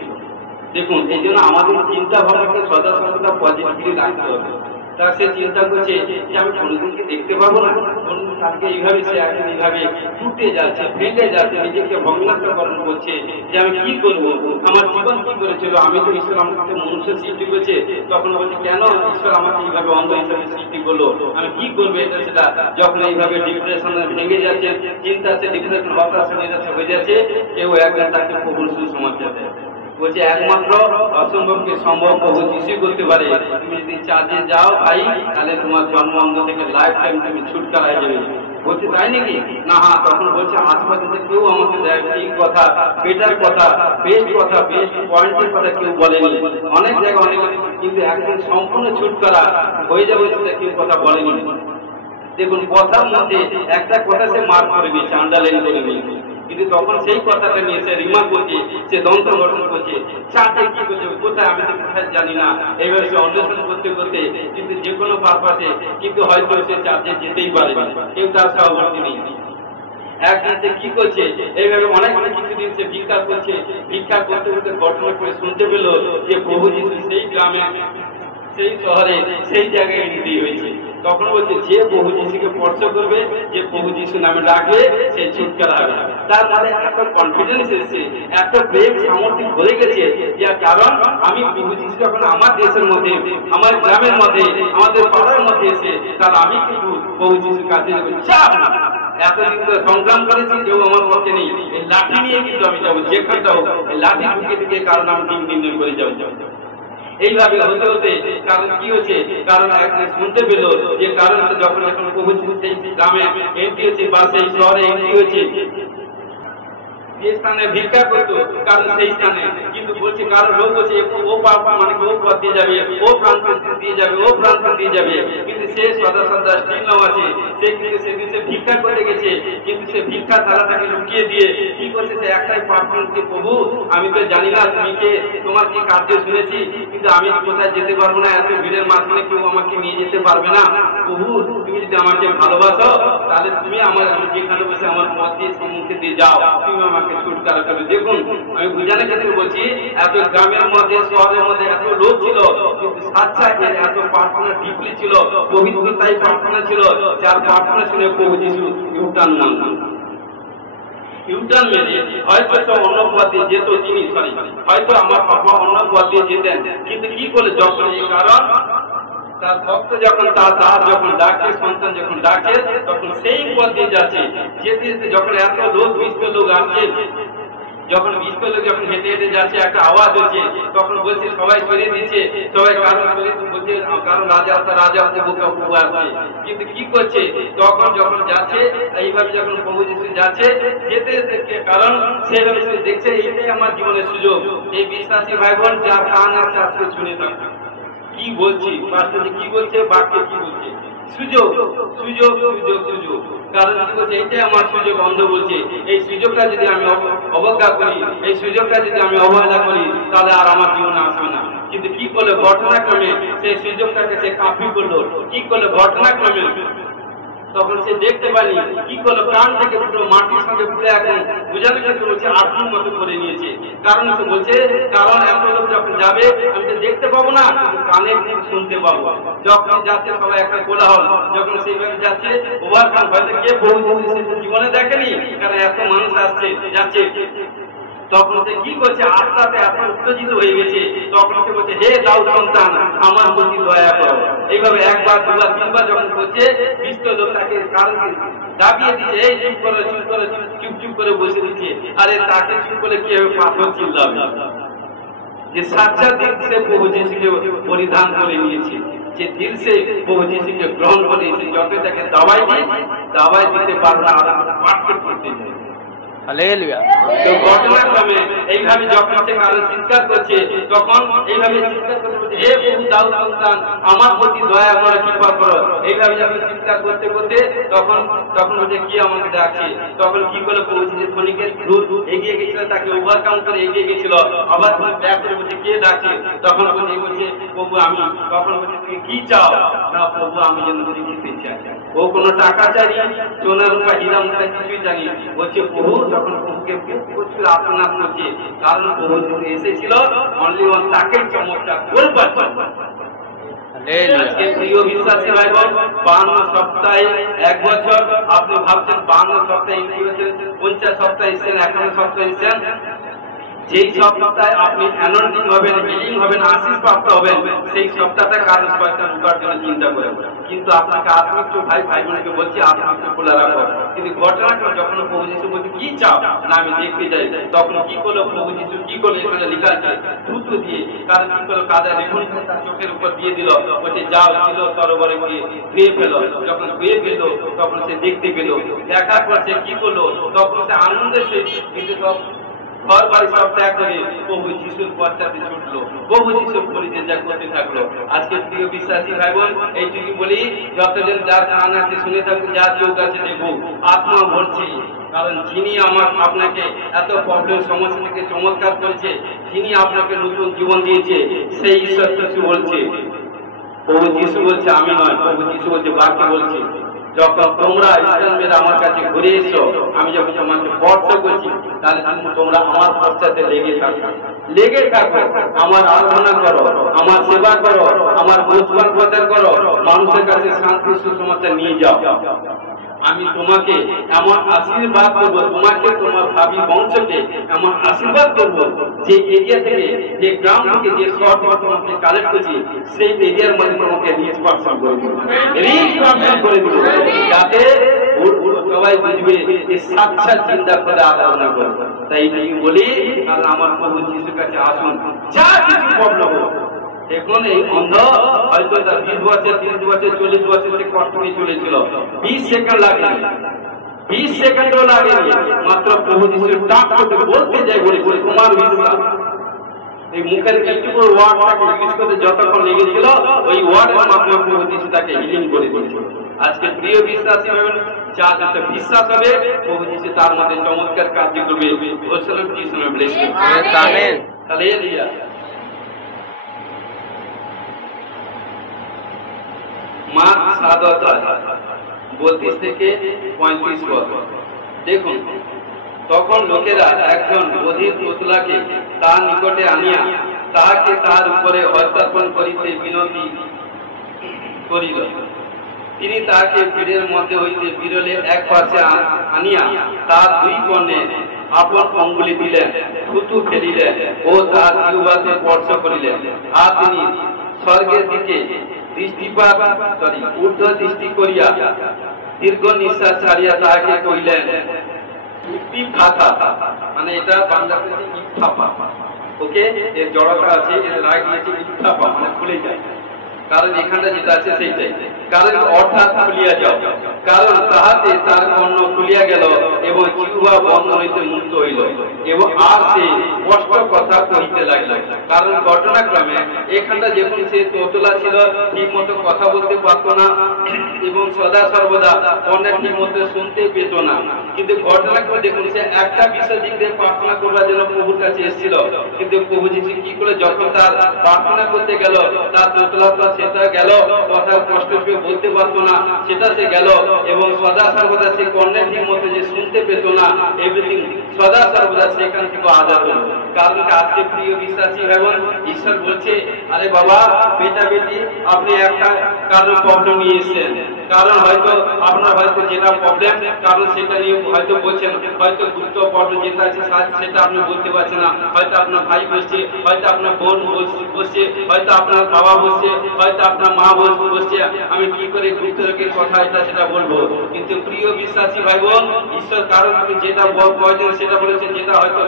দেখুন এই জন্য আমাদের চিন্তা ভাবনাকে সদা সর্বদা পজিটিভলি রাখতে হবে। তা সে চিন্তা করছে যে আমি কোনোদিনকে দেখতে পাবো না, কোনোদিন কালকে এইভাবে সে একদিন এইভাবে টুটে যাচ্ছে, ফেটে যাচ্ছে, নিজেকে ভগ্নান্তকরণ করছে যে আমি কি করবো, আমার জীবন কি করেছিল, আমি তো ঈশ্বর আমাকে মনুষ্য সৃষ্টি করেছে, তখন বলছে কেন ঈশ্বর আমাকে এইভাবে অন্ধ হিসাবে সৃষ্টি করলো, আমি কি করবো এটা সেটা। যখন এইভাবে ডিপ্রেশন ভেঙে যাচ্ছে, চিন্তা আছে, ডিপ্রেশন হতাশা হয়ে যাচ্ছে, কেউ একদিন তাকে প্রভুর সুসমাচার দেয়, বলছে একমাত্র অসম্ভবকে সম্ভব প্রভু যিশু করতে পারে। তুমি যদি চার্চে যাও ভাই, তাহলে তোমার জন্ম অন্ধ থেকে লাইফ টাইম তুমি ছুটকারা হয়ে যাবে। বলছে তাই নাকি না, হ্যাঁ। তখন বলছে আশপাশে কেউ আমাকে দেয় ঠিক কথা, বেটার কথা, বেস্ট কথা, বেস্ট পয়েন্টের কথা কেউ বলেনি। অনেক জায়গায় অনেক, কিন্তু একদিন সম্পূর্ণ ছুটকারা হয়ে যাবে সেটা কেউ কথা বলেনি। দেখুন কথার মধ্যে একটা কথা সে মার্ক করে নিয়েছে, আন্ডারলাইন করে নিয়েছে, কিন্তু তখন সেই কথাটা নিয়ে সে রিমার্ক করছে, সে দ্বন্দ্ব গঠন করছে, চার্চে কি করছে কোথায় আমি তো কোথায় জানি না, এইভাবে সে অন্বেষণ করতে করতে কিন্তু যে কোনো পারপাসে কিন্তু হয়তো সে চার্চে যেতেই পারে, কেউ তার সহবর্তী নেই। একদিন সে কি করছে, এইভাবে অনেক কিছুদিন সে ভিক্ষা করছে, ভিক্ষা করতে করতে ঘটনা করে শুনতে পেল যে প্রভু যিশু সেই গ্রামে, সেই শহরে, সেই জায়গায় এন্ট্রি হয়েছে। তখন বলছে যে প্রভু যিশুকে স্পর্শ করবে, যে প্রভু যিশু নামে ডাকবে, সে ছুটকারা হবে। তার মানে এত কনফিডেন্স এসেছে, এত প্রেম সামর্থ্য হয়ে গেছে, যার কারণ আমি প্রভু যিশু যখন আমার দেশের মধ্যে, আমার গ্রামের মধ্যে, আমাদের পাড়ার মধ্যে এসে, তার আমি কিন্তু প্রভু যিশুর কাছে যাবো। এতদিন তো সংগ্রাম করেছি, কেউ আমার পক্ষে নেই। এই লাঠি নিয়ে কিন্তু আমি যাবো যেখানটা হোক, এই লাঠি ঢুকে ঢুকে কারণ আমি দিন করে যাবো। এইভাবে হতে হতে কারণ কি হচ্ছে, কারণ একদিন শুনতে পেল যে কারণ যখন এখন প্রভু সেই গ্রামে এন্ট্রি হচ্ছে বা সেই শহরে এন্ট্রি হচ্ছে, যে স্থানে ভিক্ষা করতো কারণ সেই স্থানে কিন্তু বলছে কারো লোক বলছে ও মানে ও পথ দিয়ে যাবে, ও প্রান্ত দিয়ে যাবে, ও প্রান্ত দিয়ে যাবে, কিন্তু সে সদা সদা স্টিল আছে, সে কিন্তু সেদিন সে ভিক্ষা করে গেছে, কিন্তু সে ভিক্ষা থালাটাকে লুকিয়ে দিয়ে কি করছে, সে একটাই প্রার্থনা করছে, প্রভু আমি তো জানি না তুমি কে, তোমার কি কার্য শুনেছি, কিন্তু আমি কোথায় যেতে পারবো না, এত ভিড়ের মাঝখানে কেউ আমাকে নিয়ে যেতে পারবে না। প্রভু তুমি যদি আমাকে ভালোবাসো তাহলে তুমি আমার যেখানে বসে আমার পথ দিয়ে সম্মুখে দিয়ে যাও, তুমি আমাকে ছুটকারা করবে। দেখুন আমি বুঝানোর ক্ষেত্রে বলছি, এত গ্রামের মধ্যে শহরের মধ্যে এত লোক ছিল, কিন্তু সাচ্চাইয়ের এত প্রার্থনা ডিপলি ছিল, পবিত্রতাই প্রার্থনা ছিল, যার প্রার্থনা শুনে প্রভু যিশু ইউটার্ন মেরে হয়তো সব অন্য পথ দিয়ে যেত তিনি, হয়তো আমার বাবা অন্য পথ দিয়ে যেতেন, কিন্তু কি করে যখন এই কারণ তার ভক্ত যখন তার যখন ডাকে, সন্তান যখন ডাকে, তখন সেই পথ দিয়ে যাচ্ছে, যেতে যেতে যখন এত লোক 20 লোক আসছে, যখন 20 লোক যখন হেঁটে হেঁটে যাচ্ছে, একটা আওয়াজ হচ্ছে, তখন বলছে সবাই সরিয়ে দিচ্ছে, সবাই কারণ বলছে কারণ রাজা প্রভু আসছে, কিন্তু কি করছে তখন যখন যাচ্ছে এইভাবে যখন প্রভু যিশু যাচ্ছে, যেতে যেতে কারণ সেইভাবে সে দেখছে এইটাই আমার জীবনের সুযোগ। এই বিশ্বাসী ভাই বোন যার কান আছে আজকে শুনে থাকবে কি বলছি, পাশে কি বলছে, বাক্যে কি বলছে, সুযোগ সুযোগ সুযোগ সুযোগ, কারণ কি বলছে এইটাই আমার সুযোগ। অন্ধ বলছে এই সুযোগটা যদি আমি অবজ্ঞা করি, এই সুযোগটা যদি আমি অবহেলা করি, তাহলে আর আমার জীবনে আসবে না। কিন্তু কি করলে ঘটনাক্রমে সেই সুযোগটাকে সে কাফি করলো, কি করলে ঘটনাক্রমে তখন সে দেখতে পারি কি করলো, কান থেকে পুরো মাটির সঙ্গে পুরো এখন বুঝাতে ক্ষেত্রে বলছে আত্মীর মতো করে নিয়েছে। কারণ সে বলছে কারণ এত লোক যখন যাবে আমি তো দেখতে পাবো না, কানে শুনতে পাবো। যখন যাচ্ছে সবাই একটা কোলাহল, যখন সেইভাবে যাচ্ছে ওভারকাম হয়তো কে বহু জীবনে দেখেনি, কারণ এত মানুষ আসছে যাচ্ছে, তখন সে কি করছে আত্মাতে এত উত্তেজিত হয়ে গেছে, তখন সে বলছে হে দাউদ সন্তান আমার প্রতি দয়া করো। এইভাবে একবার দুবার তিনবার যখন করছে, 20 লোক তাকে কারণ দাবিয়ে দিচ্ছে, এই চুপ করে চুপ করে চুপ চুপ করে বসে দিচ্ছে। আরে তাকে চুপ করে কি হবে, পাথর চিল্লাবে যে সাচ্চা দিল সে প্রভু যিশুকে পরিধান করে নিয়েছে, যে দিল সে প্রভু যিশুকে গ্রহণ করে নিয়েছে, যত তাকে দাওয়াই দিতে পারবে না, পাঠকে করতে যায়। হালেলুয়া। তো ঘটনাক্রমে এইভাবে যখন সে কারো চিৎকার করছে, তখন এইভাবে চিৎকার করতে করতে হে প্রভু দাউদ সন্তান আমার প্রতি দয়া করো, কৃপা করো, এইভাবে যখন চিৎকার করতে করতে তখন বলছে কি আমাকে ডাকছে, তখন কি করে প্রভু যে ক্ষণিকের দূর এগিয়ে গেছিল, তাকে ওভারকাম করে এগিয়ে গেছিল, আবার ব্যাক করে বলছে কে ডাকছে, তখন বলছে প্রভু আমি, তখন বলছে তুমি কি চাও, না প্রভু আমি যেন তুমি খেতে চাই। ও কোনো টাকা চাই, সোনা রূপা হীরা মুক্তা কিছুই জানি, বলছে প্রভু যখন প্রভুকে প্রচুর আত্মনাদ করছে, কারণ প্রভু এসেছিল অনলি ওয়ান তাকে চমৎকার করবার জন্য। আজকে প্রিয় বিশ্বাসী ভাই বোন, 52 সপ্তাহে 1 বছর, আপনি ভাবছেন 52 সপ্তাহে 50 সপ্তাহে এসেছেন, 51 সপ্তাহে এসেছেন, যেই সপ্তাহে আপনি অ্যানয়েন্টিং হবেন, হিলিং হবেন, আশীষ প্রাপ্ত হবেন, সেই সপ্তাহটা কারণ শয়তান উঠার জন্য চিন্তা করে, কিন্তু আপনাকে আত্মিক ভাই বোনকে বলছি আত্মিক খোলা রাখো। কিন্তু ঘটনাক্রমে যখন প্রভু যিশু বলছে কি চাও, না আমি দেখতে যাই, তখন কি করলো প্রভু যিশু, কি করলো এখানে লেখা আছে থুতু দিয়ে, কারণ কি করলো কাদা রেখুন তার চোখের উপর দিয়ে দিল, বলছে যাও ছিল সরোবরে গিয়ে ধুয়ে ফেলো। যখন ধুয়ে ফেলো তখন সে দেখতে পেল, দেখার পর সে কি করলো, তখন সে আনন্দের সহিত কিন্তু সব ঘর বাড়ি সব ত্যাগ করে প্রভু যিশুর পশ্চাতে ছুটলো, প্রভু যিশুর পরিচর্যা করতে থাকলো। আজকে প্রিয় বিশ্বাসী ভাই বোন, এইটুকু বলি যতজন যার কান আছে শুনে থাকুন, যার চোখ আছে দেখুন, আত্মা বলছি, কারণ যিনি আপনাকে এত প্রবলেম সমস্যা থেকে চমৎকার করেছে, যিনি আপনাকে নতুন জীবন দিয়েছে, সেই ঈশ্বর যিশু বলছে, প্রভু যিশু বলছে আমি নয়, প্রভু যিশু বলছে বাক্য বলছে যখন তোমরা ইসরায়েলের আমার কাছে ঘুরে এসো, আমি যখন তোমাকে ভরসা করছি, তাহলে তোমরা আমার পশ্চাতে লেগে থাকো, আমার আরাধনা করো, আমার সেবা করো, আমার গোসবান প্রচার করো, মানুষের কাছে শান্তি সুসমাচার নিয়ে যাও। আমি তোমাকে এমন আশীর্বাদ করবো, তোমাকে তোমার ভাবি বংশকে এমন আশীর্বাদ করবো, যে এরিয়া থেকে, যে গ্রাম থেকে, যে শহর থেকে তোমাকে কালেক্ট করছি, সেই এরিয়ার মধ্যে তোমাকে রিস্পার্সন করে দেবো, যাতে সবাই বুঝবে যে সাক্ষাৎ চিন্তা করে আলোচনা করবো। তাই এইটুকু বলি, কারণ আমার প্রভু যিশুর কাছে আসুন, যা কিছু প্রবলেম হোক। দেখুন এই অন্ধ হয়তো তার 20 বছর 30 বছর 40 বছর সে কষ্ট নিয়ে চলেছিল, 20 সেকেন্ড লাগে, 20 সেকেন্ডও লাগে, মাত্র প্রভু যিশুর ডাক করতে বলতে যাই বলেছিল তোমার বিশ্বাস। এই মুখের কিছু ওয়ার্ডটাকে ইউজ করতে যতক্ষণ লেগেছিল, ওই ওয়ার্ডের মাধ্যমে প্রভু যিশু তাকে হিলিং করে দিয়েছিল। আজকে প্রিয় বিশ্বাসী হবেন, যা যাতে বিশ্বাস হবে প্রভু যিশু তার মধ্যে চমৎকার কার্য করবে। ওসলাম যিশু নামে ব্লেস করুন, আমেন, হালেলুয়া। মার্ক 7:32 থেকে 35 পদ। দেখুন, তখন লোকেরা একজন বধির তোতলাকে তার নিকটে আনিয়া তাহাকে তার উপরে হস্তার্পণ করিতে বিনতি করিল। তিনি তাহাকে ভিড়ের মধ্যে হইতে বিরলে এক পাশে আনিয়া তার 2 কর্ণে আপন অঙ্গুলি দিলেন, থুতু ফেলিলেন ও তার জিহ্বাতে স্পর্শ করিলেন। আর তিনি স্বর্গের দিকে ঊর্ধ্ব দৃষ্টি করিয়া দীর্ঘ নিঃশ্বাস ছাড়িয়া তাহাকে কহিলেন, মানে এটা বাংলাতে ইফতাপা, ওকে, এর জড়তা আছে, এর রাইট আছে ইফতাপা, মানে খুলে যায়। কারণ এখানে যেটা আছে সেইটাই, কারণ অর্থাৎ খুলিয়া যাও, কারণ তাহাতে তার কর্ণ খুলিয়া গেল এবং জিহ্বা বন্ধ হইতে মুক্ত হইল এবং আর সে স্পষ্ট কথা কহিতে লাগিল। কারণ ঘটনাক্রমে এখানটা যখন সে তোতলা ছিল, ঠিক মতো কথা বলতে পারত না এবং সদা সর্বদা কর্ণে ঠিক মতো শুনতে পেত না। কিন্তু ঘটনাক্রমে দেখুন, সে একটা বিষয় দিক দিয়ে প্রার্থনা করবার জন্য প্রভুর কাছে এসেছিল, কিন্তু প্রভু যিশু কি করে যখন তার প্রার্থনা করতে গেল, তার তোতলাটা সেটা গেল, কথা কষ্ট পেয়ে বলতে পারতো না, সেটা সে গেল এবং সদা সর্বদা সে কর্ণে ঠিক মতো যে শুনতে পেত না, এভরিথিং সদা সর্বদা সেখান থেকে আজাদ হলো। কারণ আজকে প্রিয় বিশ্বাসী ভাইবোন, ঈশ্বর বলছে, আরে বাবা, বেটা বেটি, আপনি একটা কারণ প্রবলেম নিয়ে এসেছেন, কারণ হয়তো আপনার হয়তো যেটা প্রবলেম, কারণ সেটা নিয়ে হয়তো বলছেন, হয়তো গুপ্ত প্রবলেম যেটা আছে সেটা আপনি বলতে পারছেন না, হয়তো আপনার ভাই বসছে, হয়তো আপনার বোন বসছে, হয়তো আপনার বাবা বসছে, হয়তো আপনার মা বসছে, আমি কি করে গুপ্ত রোগের কথা এটা সেটা বলবো। কিন্তু প্রিয় বিশ্বাসী ভাই বোন, ঈশ্বর কারণ তুমি যেটা প্রয়োজন সেটা বলেছেন, যেটা হয়তো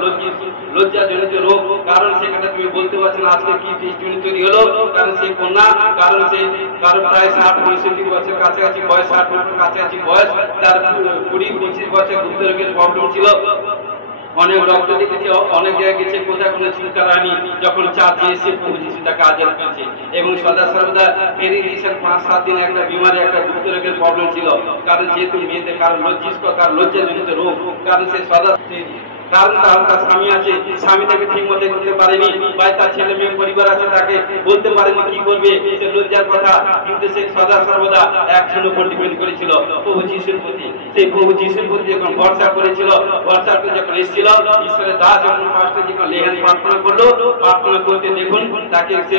লজ্জাজনিত রোগ, কারণ সেখানে তুমি বলতে পারছো না আজকে কি টেস্টিমনি তৈরি হলো, কারণ সে কন্যা, কারণ সে কারণ প্রায় 60-65 বছর কাছাকাছি বয়স, 60 বছর কাছাকাছি বয়স, তার 20-25 বছর গুপ্ত রোগের প্রবলেম ছিল। অনেক রক্ত দেখেছে, অনেক জায়গায় গেছে, কোথায় কোনো চিন্তা রানি, যখন চার্জে এসে প্রভু যিশু তাকে আজাদ করেছে এবং সদা সর্বদা ফেরিয়ে দিয়েছেন। 5-7 দিন একটা বিমারি, একটা গুপ্ত রোগের প্রবলেম ছিল, কারণ যেহেতু মেয়েদের কারণ লজ্জাজনিত রোগ, কারণ সে সদা, কারণ তার স্বামী আছে, স্বামী তাকে ঠিক মতো করতে পারেনি, বা তার ছেলে মেয়ে পরিবার আছে, তাকে বলতে পারেনি কি করবে, সে লজ্জার কথা, কিন্তু সে সদা সর্বদা একজনের উপর ডিপেন্ড করেছিল, প্রভু যিশুর প্রতি। সেই প্রভু যিশুর প্রতি যখন ভরসা করেছিল, ভরসা করে যখন এসেছিল, ঈশ্বরের দাস যখন ফার্স্টে যখন লেহেন প্রার্থনা করলো, প্রার্থনা করতে দেখুন তাকে সে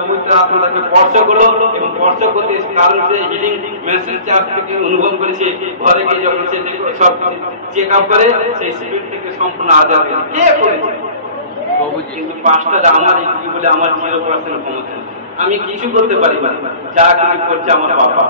পবিত্র আত্মা তাকে স্পর্শ করলো এবং স্পর্শ করতে কারণ সে হিলিং মেসেজ চার্জ থেকে অনুভব করেছে। ঘরে গিয়ে যখন সে সব চেক আপ করে, সেই স্পিরিট থেকে সম্পূর্ণ আজাদ হয়েছে। কে করেছে? কিন্তু 5টা আমার এই বলে আমার 0% ক্ষমতা, আমি কিছু করতে পারি না, যা কিছু করছে আমার বাবা।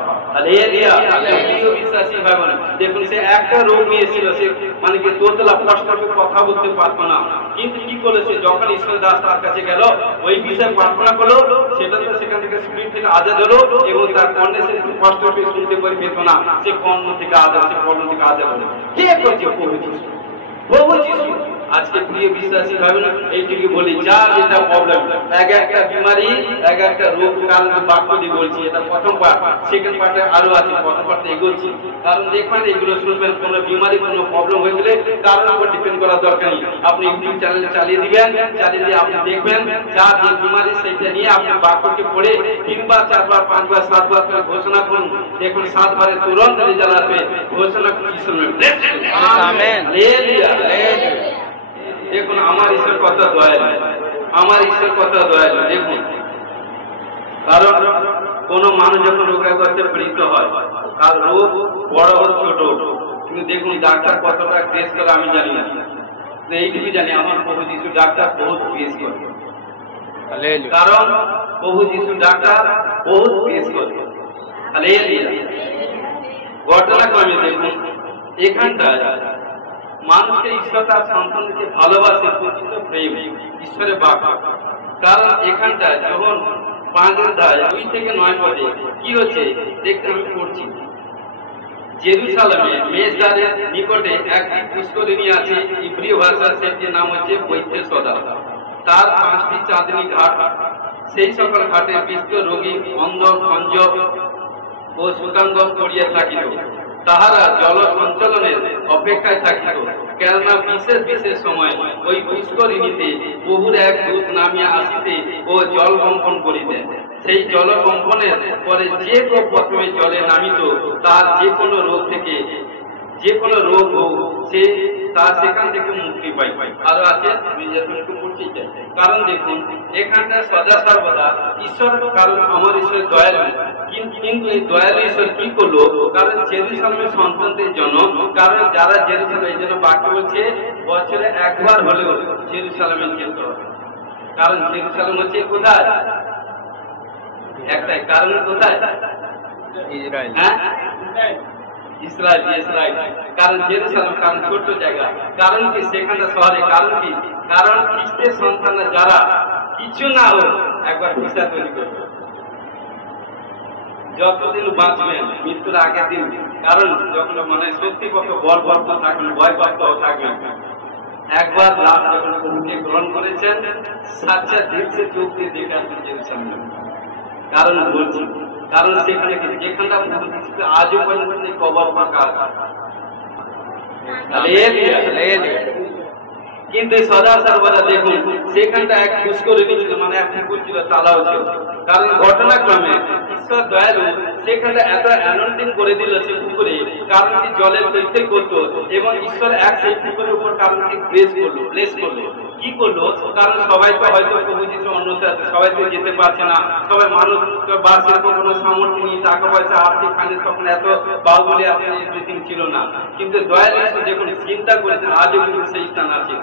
প্রিয় বিশ্বাসী ভাই বোন, দেখুন সে একটা রোগ নিয়েছিল, সে মানে কি তোতলা কষ্ট কথা বলতে পারতো না, কিন্তু কি করেছে, যখন ঈশ্বর দাস তার কাছে গেল, ওই বিষয়ে প্রার্থনা করলো, সেটা তো সেখান থেকে স্পিরিট থেকে আজাদ হলো এবং তার কর্ণে সে কষ্ট শুনতে পারি পেত না, সে কর্ণ থেকে আজাদ, সে কর্ণ থেকে আজাদ হলো। কে করছে? প্রভু যিশু, প্রভু যিশু। আজকে প্রিয় বিশ্বাসী ভাবেন, এইটুকু বলি, যা যেটা প্রবলেম, একটা বিমারি, একটা রোগ, কারণ বাক্য দিয়ে বলছি, এটা প্রথম পার্ট, সেকেন্ড পার্টে আরো আছে, প্রথম পার্টে এগোচ্ছি। কারণ দেখবেন এগুলো শুনবেন, কোনো বিমারি, কোনো প্রবলেম হয়ে গেলে কারোর উপর ডিপেন্ড করার দরকার নেই, আপনি ইউটিউব চ্যানেল চালিয়ে দিবেন, চালিয়ে দিয়ে আপনি দেখবেন যা যে বিমারি সেইটা নিয়ে আপনি বাক্যকে পড়ে 3 বার 4 বার 5 বার 7 বার করে ঘোষণা করুন, দেখুন 7 বারে তুরন্ত রেজাল্ট আসবে। ঘোষণা করছি, শুনবেন, আমেন, হালেলুয়া। দেখুন আমার ঈশ্বর কত দয়ালু, আমার ঈশ্বর কত দয়ালু। দেখুন, কারণ কোন মানুষ যখন রোগাগ্রস্তে পীড়িত হয়, তার রোগ বড় বড় ছোট, কিন্তু দেখুন ডাক্তার কতটা গ্রেস করে আমি জানি না, এইটুকু জানি আমার প্রভু যিশু ডাক্তার বহুত গ্রেস করে, কারণ প্রভু যিশু ডাক্তার বহুত গ্রেস করে। হালেলুয়া। ঘটনা ক্রমে দেখুন এখানটায় মানুষকে ঈশ্বর তার সন্তানকে ভালোবাসে, প্রকৃত প্রেম ঈশ্বরের বাক। কারণ এখানটায় যখন 5 অধ্যায় 2 থেকে 9 পদে কি হচ্ছে দেখতে আমি পড়ছি। জেরুসালেমে মেজদারের নিকটে এক পুষ্করিণী আছে, ইব্রিয় ভাষার সেটির নাম হচ্ছে বৈদ্যসদা। তার 5টি চাঁদনি ঘাট। সেই সকল ঘাটে বিষ্ট রোগী, অন্ধ, খঞ্জ ও সুতাঙ্গ পড়িয়া থাকিত। তাহারা জল সঞ্চালনের অপেক্ষায় থাকিত, কেননা বিশেষ বিশেষ সময় ওই পুষ্করিণীতে বহুর এক দূত নামিয়া আসিতে ও জল কম্পন করিতে। সেই জল কম্পনের পরে যে কেউ প্রথমে জলে নামিত, তার যে কোনো রোগ থেকে, যে কোনো রোগ হোক, সে তার সেখান থেকে মুক্তি পাই। আরো আছে, আমি যেটুকু পড়ছি। কারণ দেখুন এখানটা সদা সর্বদা ঈশ্বর, কারণ আমার ঈশ্বর দয়ালু, কিন্তু এই দয়ালু ঈশ্বর কি করলো, কারণ জেরুসালেমের সন্তানদের জন্য, কারণ যারা জেরুসালেম, এই জন্য বাক্য বলছে বছরে একবার হলেও জেরুসালেমে যেতে হবে। কারণ জেরুসালেম হচ্ছে কোথায়? একটাই কারণ, কোথায়? ইসরায়েল। হ্যাঁ, ইসরায়েল, ইসরায়েল। কারণ জেরুসালেম, কারণ ছোট জায়গা, কারণ কি সেখানটা শহরে, কারণ কি, কারণ খ্রিস্টের সন্তানরা যারা কিছু না হোক একবার ভিসা তৈরি করবে, যতদিন বাঁচবেন মৃত্যুর আগের দিন। কারণ যখন মানে সত্যি পক্ষ বল প্রাপ্ত থাকবেন, ভয় প্রাপ্ত থাকবেন, একবার লাভ যখন প্রভুকে গ্রহণ করেছেন, সাচ্চা দিল সে চোখ দিয়ে দেখে আসবেন জেরুসালেম। কারণ বলছি, কারণ সেখানে যেখানটা আজও পর্যন্ত কবর ফাঁকা আছে। কিন্তু সদা সর্বদা দেখুন সেখানটা এক পুষ্করিণী ছিল, মানে এক পুকুর ছিল, তালাও ছিল। কারণ ঘটনাক্রমে ঈশ্বর দয়ালু সেখানটা এত অ্যানোইন্টিং করে দিল সে পুকুরে, কারণ কি জলের তৈরি করতো, এবং ঈশ্বর এক সেই পুকুরের উপর কারণ কি ব্লেস করলো। কি করলো, কারণ সবাই তো হয়তো প্রভু যিশু অন্যতে আছে, সবাই তো যেতে পারছে না, সবাই মানুষ বা সেরকম কোনো সামর্থ্য নেই, টাকা পয়সা আর্থিক ফাইন্যান্স তখন এত বাহুবলী এভরিথিং ছিল না। কিন্তু দয়ালু ঈশ্বর যখন চিন্তা করেছেন, আজও কিন্তু সেই স্থান আছে।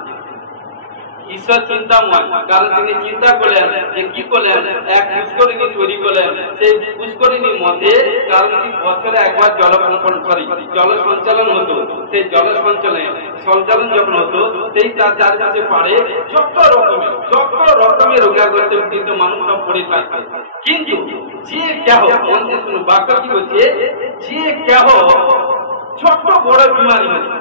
ঈশ্বর চিন্তাময়, কারণ তিনি চিন্তা করলেন যে কি করলেন, এক পুষ্করিণী তৈরি করলেন। সেই পুষ্করিণীর মধ্যে কারণ কি বছরে একবার জল সঞ্চালন হতো। সেই জল সঞ্চালন যখন হতো, সেই তার চারপাশে পারে যত রকমের রোগাগ্রস্ত কিন্তু মানুষ সব পড়ে থাকবে। কিন্তু যে কেহ মন্ত্রে শুনুন বাক্য কি বলছে, যে কেহ ছোট্ট বড় বিমারি হচ্ছে,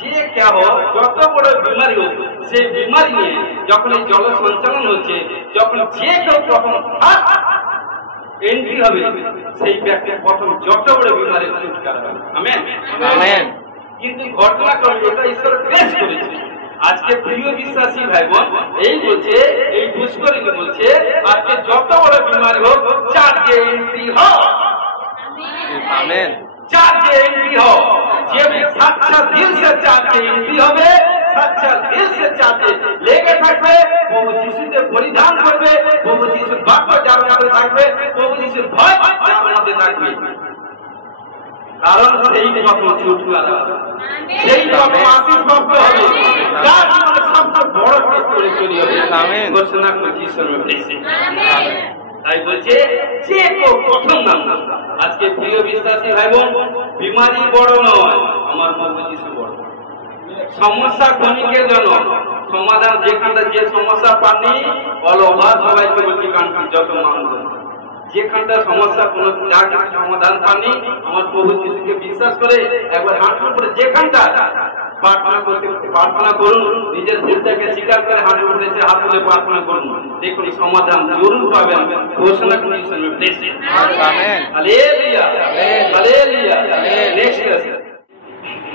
যে কেহ যত বড় বিমারি হোক, সেই বিমারি নিয়ে যখন এই জল সঞ্চালন হচ্ছে, যখন যে কেউ প্রথম এন্ট্রি হবে, সেই ব্যক্তি প্রথম যত বড় বিমারির ছুটকারা হবে। আমেন। কিন্তু ঘটনাক্রমে এটা ঈশ্বর বেশ করেছে। আজকে প্রিয় বিশ্বাসী ভাই বোন, এই বলছে, এই পুষ্করিণী বলছে আজকে যত বড় বিমারি হোক, চার্জে এন্ট্রি হোক। আমেন। चार्जे एंट्री हो, ये सच्चा दिल से चार्जे एंट्री হবে, सच्चा दिल से चार्जे लेके থাকবে, প্রভু যিশুকে পরিধান করবে, প্রভু যিশুর বাক্য জানতে থাকবে, প্রভু যিশুর ভয় জানতে থাকবে। কারণ সেই প্রথম ছুটকারা, সেই প্রথম আশীষ প্রাপ্ত হবে, যার জীবনে সবচেয়ে বড় কাজ করে চলে যাবে। আমেন। ঘোষণা করছি ঈশ্বরের প্রেসে। আমেন। তাই বলছে যে কেউ প্রথম নাম। আজকে প্রিয় বিশ্বাসী ভাই বোন, বিমারি বড় নয়, আমার প্রভু যিশু বড়। সমস্যা ক্ষণিকের জন্য সমাধান, যেখানটা যে সমস্যা পাননি অলওভার সবাইকে বলছি, কারণ যত মানুষ যেখানটা সমস্যা কোনো সমাধান পাননি, আমার প্রভু যিশুকে বিশ্বাস করে একবার হাঁটুর উপরে যেখানটা প্রার্থনা করুন, নিজের ভুলটাকে স্বীকার করে হাঁটুর উপরে এসে হাত তুলে প্রার্থনা করুন, দেখুন সমাধান জরুর পাবেন। ঘোষণা করি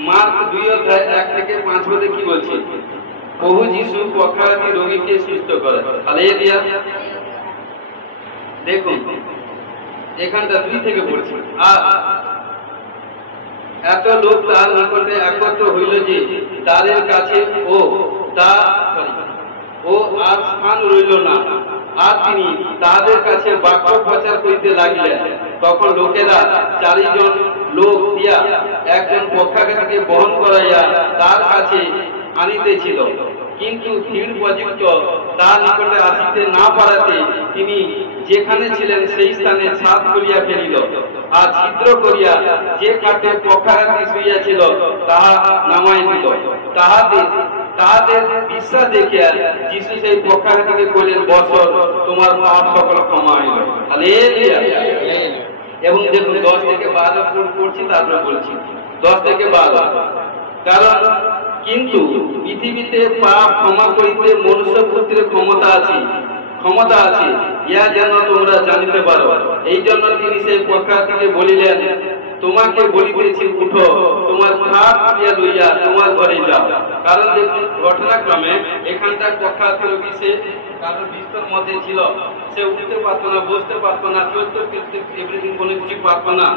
মার্ক 2:1 থেকে 5 পদে কি বলছে, প্রভু যিশু পক্ষাঘাতী রোগীকে সুস্থ করে। হালেলুয়া। দেখুন এখানটা 2 থেকে পড়ছে, আর এত লোক তার নিকটে একত্র হইল যে দ্বারের কাছে আর স্থান রইল না, আর তিনি তাদের কাছে বাক্য প্রচার করিতে লাগিলেন। তখন লোকেরা 4 জন লোক দিয়া একজন পক্ষাঘাতীকে বহন করাইয়া তার কাছে আনিতেছিল, কিন্তু ভিড় পর্যন্ত তার নিকটে আসিতে না পারাতে তিনি যেখানে ছিলেন সেই স্থানে ছাদ করিয়া ফেলিল, আর ছিদ্র করিয়া যে কাঠে পখারাতে শুইয়াছিল তাহা নামাই দিল। তাহাদের বিশ্বাস দেখিয়া যিশু সেই পখারাটিকে কইলেন, বছর তোমার পাপ সকল ক্ষমা হইল। হালেলুয়া। এবং দেখুন 10 থেকে 12 পড়ছি, তারপরে বলছি 10 থেকে 12। কারণ কিন্তু পৃথিবীতে পাপ ক্ষমা করিতে মনুষ্য পুত্রের ক্ষমতা আছে, ইয়া যেন তোমরা জানিতে পারো। এই জন্য তিনি সেই পক্ষার্থীকে বলিলেন, তোমাকে বলিতেছি, উঠো, তোমার খাট লইয়া তোমার ঘরে যাও। কারণ দেখুন ঘটনাক্রমে এখানটার পক্ষার্থী রোগী সে কারণ বিস্তর মধ্যে ছিল, সে উঠতে পারতো না, বসতে পারতো না, চলতে ফিরতে এভরিথিং কোনো কিছু পারতো না।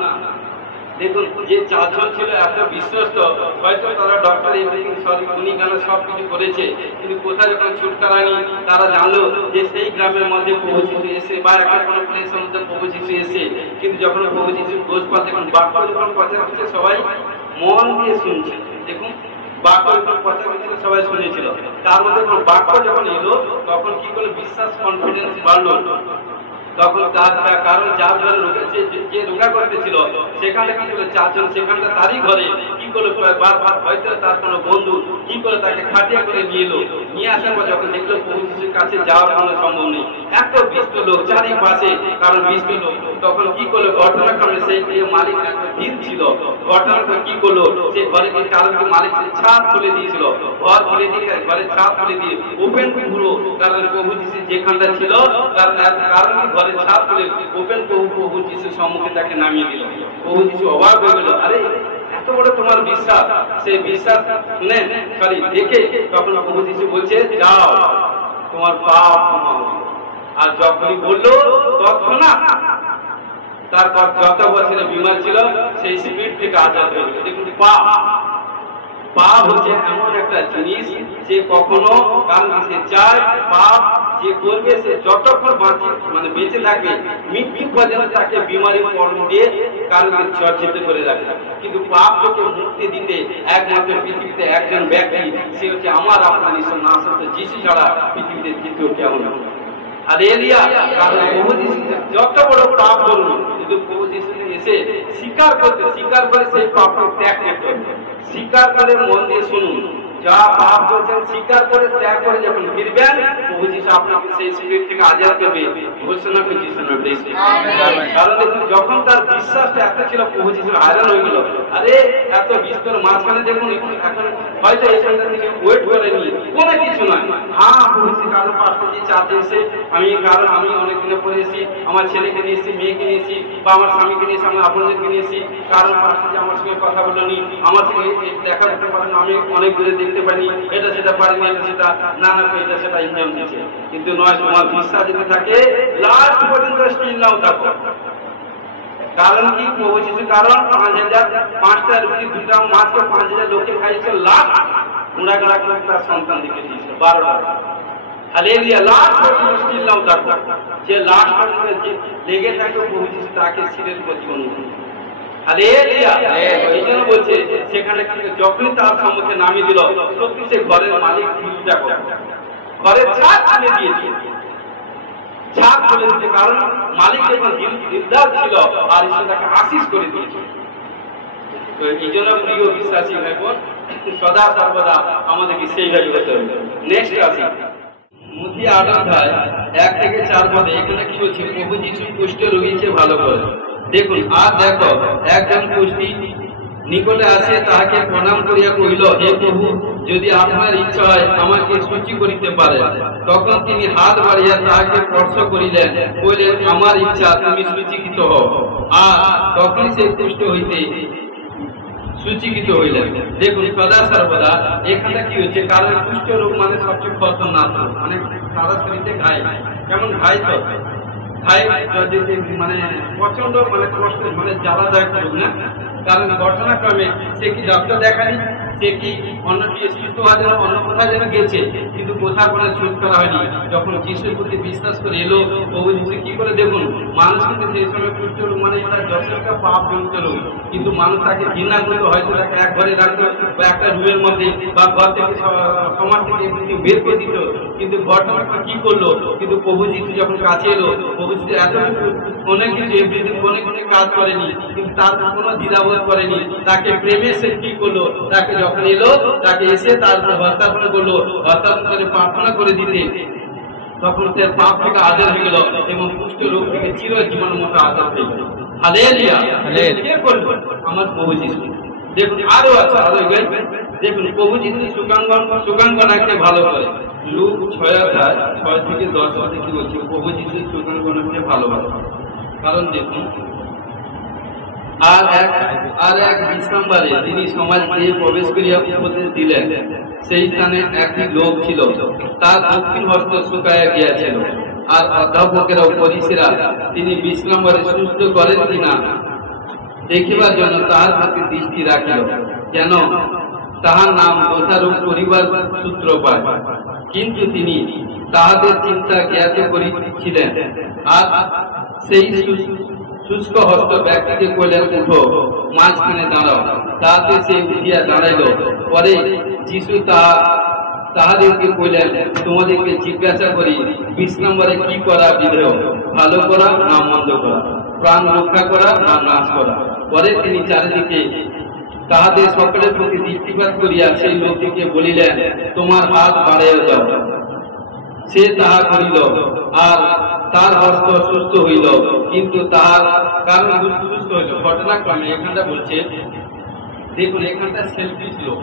দেখুন যে 4 জন ছিল এত বিশ্বস্ত, হয়তো তারা ডক্টর এভরিথিং উনি গানা সব কিছু করেছে, কিন্তু কোথায় যখন ছুটকারা নি তারা জানলো যে সেই গ্রামের মধ্যে প্রভু যিশু এসে বা একটা কোনো প্লেসের মধ্যে প্রভু যিশু এসে, কিন্তু যখন প্রভু যিশু গোজ পা দেখুন বাক্য যখন কথা হচ্ছে সবাই মন দিয়ে শুনছে। দেখুন বাক্য যখন কথা হচ্ছিল সবাই শুনেছিল, তার মধ্যে বাক্য যখন এলো তখন কি করে বিশ্বাস কনফিডেন্স বাড়লো। তখন তার কারণ যার ঘরে রুকেছে, যে রোগা করতেছিল সেখানে কি করে 4 জন সেখানটা তারই ঘরে কি করে বারবার হয়তো তার কোনো বন্ধু কি করে তাকে খাটিয়া করে নিয়ে এলো। নিয়ে আসার পর যখন দেখলো প্রভু যিশুর কাছে যাওয়ার কোনো সম্ভব নেই, এত 20 লোক চারিপাশে, কারণ 20 লোক, তখন কি করলো ঘটনাক্রমে সেই যে মালিক একটা ভিড় ছিল, ঘটনাক্রমে কি করলো সেই ঘরে গিয়ে কারণ মালিক ছাদ খুলে দিয়েছিল, ঘর খুলে দিয়ে ঘরে ছাদ খুলে দিয়ে ওপেন পুরো, কারণ প্রভু যিশু যেখানটা ছিল তার কারণ ঘরে ছাদ খুলে ওপেন প্রভু যিশুর সম্মুখে তাকে নামিয়ে দিল। প্রভু যিশু অবাক হয়ে গেল, আরে এত বড় তোমার বিশ্বাস। সেই বিশ্বাস শুনে খালি দেখে তখন প্রভু যিশু বলছে, যাও, তোমার পাপ ক্ষমা হবে। আর যখনই বললো তৎক্ষণাৎ তারপর যত বছরের বিমার ছিল সেই স্পিরিট থেকে আজাদ হয়ে গেল। দেখুন পাপ হচ্ছে এমন একটা জিনিস, যে কখনো কারণ সে চায় পাপ যে করবে সে যতক্ষণ বেঁচে থাকবে মৃত্যু পর্যন্ত তাকে বিমারি পর্ণ দিয়ে কারণ চর্চিত করে রাখবে। কিন্তু পাপ থেকে মুক্তি দিতে একমাত্র পৃথিবীতে একজন ব্যক্তি, সে হচ্ছে আমার আপনার ঈশ্বর নাসরত যিশু ছাড়া পৃথিবীতে দ্বিতীয় কেউ না। আর এলিয়া কারণ প্রভু যিশু যত বড় পাপ করুন, কিন্তু প্রভু যিশু এসে স্বীকার করে সেই পাপকে ত্যাগ করতে হবে। স্বীকার করে মন দিয়ে শুনুন, যা পাপ করেছেন স্বীকার করে ত্যাগ করে যখন ফিরবেন, প্রভু যিশু আপনাকে সেই স্পিরিট থেকে আজাদ করবে। ঘোষণা করছি কারণ দেখুন যখন তার বিশ্বাসটা এত ছিল, প্রভু যিশু হারান হয়ে গেল। আরে এত বিস্তর মাঝখানে দেখুন এখন হয়তো এখানটা থেকে ওয়েট করে নিয়ে কোনো কিছু নয়। হ্যাঁ প্রভু যিশু কারণ পাশে যে চাঁদে এসে আমি অনেক দিনে পরে এসেছি, আমার ছেলেকে নিয়ে এসেছি, মেয়েকে নিয়ে এসেছি, বা আমার স্বামীকে নিয়ে এসেছি, আমার আপনাদেরকে নিয়ে এসেছি, কারণ পাশে যে আমার সঙ্গে কথা বলো নি, আমার সঙ্গে দেখা করতে পারেন, আমি অনেক দূরে দেখতে পারি, এটা সেটা পারিনি, এটা সেটা না এটা সেটা ইনকাম দিচ্ছে। কিন্তু নয়, তোমার বিশ্বাস যদি থাকে লাস্ট পর্যন্ত স্টিল নাও থাকো। কারণ কি প্রভু যিশু কারণ 5,000 রুটি 2টা মাছকে 5,000 লোককে খাইয়েছিল, লাখ গুণাগাড়া করে তার সন্তান দিকে দিয়েছিল 12টা। হালেলুয়া। লাখ পর্যন্ত স্টিল নাও থাকো, যে লাখ পর্যন্ত লেগে থাকবে প্রভু যিশু তাকে শিরের প্রতি অনুভূতি। হালেলুয়া। এই জন্য বলছে সেখানে যখনই তার সম্মুখে নামিয়ে দিল, সত্যি সে ঘরের মালিক ঘরের ছাদ খুলে দিয়েছে, ছাদ খুলে দিয়েছে, কারণ মালিক যখন দিলদার ছিল আর ঈশ্বর তাকে আশীষ করে দিয়েছে। তো এই জন্য প্রিয় বিশ্বাসী ভাই বোন, সদা সর্বদা আমাদেরকে সেইভাবে হতে হবে। নেক্সট আসি মুথি 8 অধ্যায় 1 থেকে 4 পদে। এখানে কি বলছে, প্রভু যিশু কুষ্ঠ রোগীকে ভালো করে। দেখুন, আর দেখো একজন কুষ্ঠী নিকটে আসে, তাহাকে প্রণাম করিয়া কহিল, হে প্রভু, যদি আপনার ইচ্ছা হয় আমাকে সূচি করিতে পারে। তখন তিনি হাত বাড়িয়া তাহাকে স্পর্শ করিলেন, বললেন, আমার ইচ্ছা, তুমি সূচিকৃত হও। আর তখন সে কুষ্ঠ হইতে সূচিকৃত হইলেন। দেখুন সদা সর্বদা এখানে কি হচ্ছে, কারণ কুষ্ঠ রোগ মানে সবচেয়ে খতরনাক, মানে সারা শরীরে ঘাই, কেমন ঘাই তো ঘাই মানে প্রচন্ড কষ্ট, জ্বালাদায়ক রোগ না। কারণ ঘটনাক্রমে সে কি ডক্টর দেখানি, সে কি অন্যটি সুস্থ হওয়ার জন্য অন্য কোথায় যেন গেছে, কিন্তু কোথাও কোনো ছুট করা হয়নি। যখন যিশুর প্রতি বিশ্বাস করে এলো, প্রভু যিশু কি করে দেখুন, মানুষ কিন্তু সেই সময় কুষ্ঠ রোগ মানে এটা যথেষ্ট পাপ জনিত রোগ, কিন্তু মানুষ তাকে ঘৃণা করলো, হয়তো তাকে এক ঘরে রাখতো বা একটা রুমের মধ্যে বা ঘর থেকে সমাজ থেকে বের করে দিত, কিন্তু ঘটনা কি করলো, কিন্তু প্রভু যিশু যখন কাছে এলো, প্রভু যিশু এত অনেক কিছু অনেক অনেক কাজ করেনি, কিন্তু তার কোনো দ্বিধাবোধ করেনি। তাকে প্রেমে সে কি করলো, তাকে যখন এলো তাকে এসে তার হস্তান্তর করলো, হস্তান্তরে প্রার্থনা করে দিতে, তখন সে পাপ থেকে আজাদ হয়ে গেল এবং কুষ্ঠ রোগ থেকে চিরজীবনের মতো আজাদ হয়ে গেল। হালেলুয়া। কে করলো? আমার প্রভু যিশু। দেখুন আরো আছে, আরো দেখুন প্রভু যিশু সুগাঙ্গনাকে ভালো করে। লুক 6 থেকে 10 পদে কি বলছে, প্রভু যিশু সুগাঙ্গনাকে ভালোবাসে। কারণ দেখুন আর এক বিশ্রামবারে তিনি সমাজে প্রবেশ করিয়া উপদেশ দিলেন। সেই স্থানে একটি লোক ছিল, তার দক্ষিণ হস্ত শুকাইয়া গিয়াছিল। আর অধ্যাপকেরা ও ফরিসীরা তিনি বিশ্রামবারে সুস্থ করেন কিনা দেখিবার জন্য তাহার প্রতি দৃষ্টি রাখিল, যেন তাহার নাম দোষারোপ করিবার সূত্র পায়। কিন্তু তিনি তাহাদের চিন্তা জ্ঞাত করিছিলেন। আর সেই শুষ্ক হস্ত ব্যক্তিকে কইলেন, উঠো, মাঝখানে দাঁড়াও। তাহাতে সে উঠিয়া দাঁড়াইল। পরে যিশু তাহাদেরকে কইলেন, তোমাদেরকে জিজ্ঞাসা করি, বিশ্রামবারে কি করা বিধেয়, ভালো করা না মন্দ করা, প্রাণ রক্ষা করা না নাশ করা? পরে তিনি চারিদিকে তাহাদের সকলের প্রতি দৃষ্টিপাত করিয়া সেই লোকটিকে বলিলেন, তোমার হাত বাড়াইয়া দাও। সে তাহা করিল, আর তার হস্ত সুস্থ হইল। কিন্তু তাহার কারণ সুস্থ হইল। ঘটনাক্রমে এখানটা বলছে, দেখুন এখানটা সেলফিশ লোক।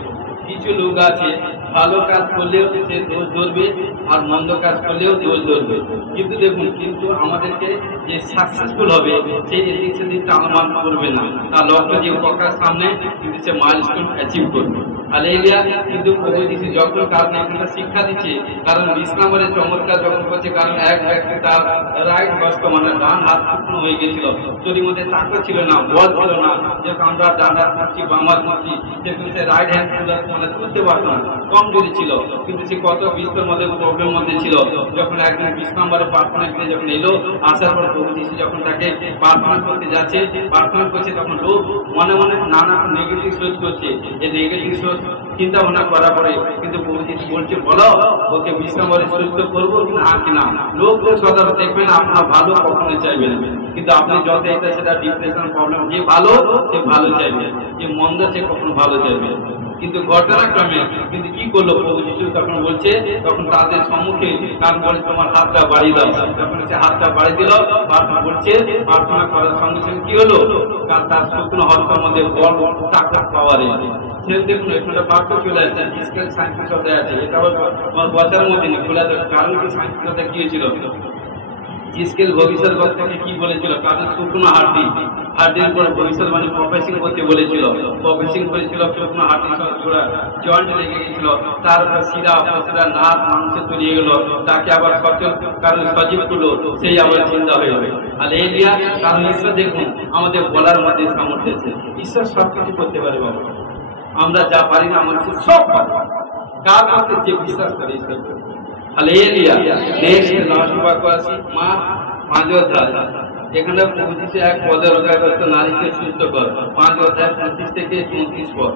কিছু লোক আছে ভালো কাজ করলেও সে দোষ ধরবে, আর মন্দ কাজ করলেও দোষ ধরবে। কিন্তু দেখুন, কিন্তু আমাদেরকে যে সাকসেসফুল হবে সেই এদিক সেদিক টালমান করবে না, তার লক্ষ্য যে পকার সামনে কিন্তু সে মাইলস্টোন অ্যাচিভ করবে। হালেলুয়া। কিন্তু প্রভু যিশু যখন কারণে এখানে শিক্ষা দিচ্ছে, কারণ বিশ্রামের চমৎকার যখন করছে, কারণ এক ব্যক্তি তার রাইট হস্ত মানে ডান হাত শুকনো হয়ে গেছিল, শরীর মধ্যে তাকত ছিল না, বল ছিল না, যে আমরা ডান হাত করছি বাম হাত করছি, সেখানে সে রাইট হ্যান্ড মানে তুলতে পারতো না, কমজোরি ছিল। কিন্তু সে কত বিস্তর মধ্যে প্রবলেম মধ্যে ছিল। যখন একদিন বিশ্রামবারে প্রার্থনা করে যখন এলো, আসার পর প্রভু যিশু যখন তাকে প্রার্থনা করতে যাচ্ছে, প্রার্থনা করছে, তখন লোক মনে মনে নানা নেগেটিভ সোচ করছে। যে নেগেটিভ সোচ চিন্তা ভাবনা করার পরে কিন্তু প্রভু যিশু বলছে, বলো ওকে বিশ্রামবারে সুস্থ করবো কিনা। লোক তো সদা দেখবেন আপনার ভালো কখনো চাইবেন, কিন্তু আপনি যত এটা সেটা ডিপ্রেশন প্রবলেম, যে ভালো সে ভালো চাইবে, যে মন্দ সে কখনো ভালো চাইবে। কিন্তু ঘটনাক্রমে কিন্তু কি করলো প্রভু যিশু, তখন বলছে, তখন তাদের সম্মুখে কান বলে, তোমার হাতটা বাড়িয়ে দাও। তখন সে হাতটা বাড়িয়ে দিল। বলছে প্রার্থনা করার সঙ্গে সঙ্গে কি হলো, কারণ তার শুকনো হস্তের মধ্যে বল তাকত পাওয়ার সে দেখুন এখানে বাক্য চলে আসছে, ইসরায়েল সাইন্টিস্ট আছে, এটা আমার বছরের মধ্যে নেই খোলা যাবে। কারণ কি সাইন্টিস্টটা কি হয়েছিল, ইসকেল ভবিষ্যৎবক্তাকে কি বলেছিল, কারণ শুকনো হাড্ডির উপর ভবিষ্যৎবাণী প্রফেসিং করতে বলেছিল, প্রফেসিং করেছিল, শুকনো হাড্ডির সঙ্গে জোড়া জয়েন্ট লেগে গেছিল, তার শিরা উপশিরা নাক মাংসে তৈরি গেল, তাকে আবার সচল কারণ সজীব করলো, সেই আবার চিন্তা হয়ে যাবে। আর এই দিয়া কারণ ঈশ্বর দেখুন আমাদের বলার মধ্যে সামর্থ্য আছে, ঈশ্বর সবকিছু করতে পারে। বাবা আমরা যা পারি না, আমার সব কার মধ্যে যে বিশ্বাস করে ঈশ্বর। হালেলুয়া। নেক্সট লাস্ট বাক্য আছে মার্ক 5 অধ্যায়। এখানে প্রভু যিশু এক পদে রোগাগ্রস্ত নারীকে সুস্থ কর, 5 অধ্যায় 25 থেকে 34 পদ।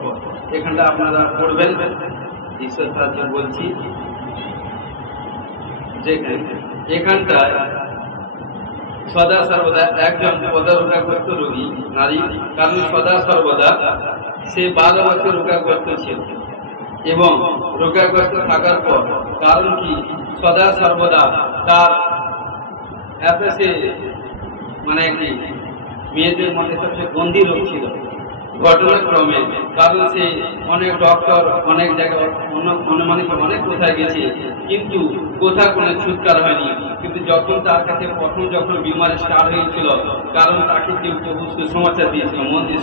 এখানটা আপনারা পড়বেন। ঈশ্বর সাহায্য বলছি, এখানটায় সদা সর্বদা একজন পদে রোগাগ্রস্ত রোগী নারী, কারণ সদা সর্বদা সে 12 বছর রোগাগ্রস্ত ছিল এবং রোগাগ্রস্ত থাকার পর কারণ কি সদা সর্বদা তার অ্যাপেসে মানে কি মেয়েদের মধ্যে সবচেয়ে গন্ধি রোগ ছিল। ঘটনাক্রমে কারণ সে অনেক ডক্টর অনেক জায়গায় অনেক কোথায় গেছে, কিন্তু কোথাও কোনো ছুটকার হয়নি। কিন্তু যখন তার কাছে প্রথম যখন বিমারি স্টার্ট হয়েছিল, কারণ তাকে কেউ সুসমাচার দিয়েছিল, মন দিয়ে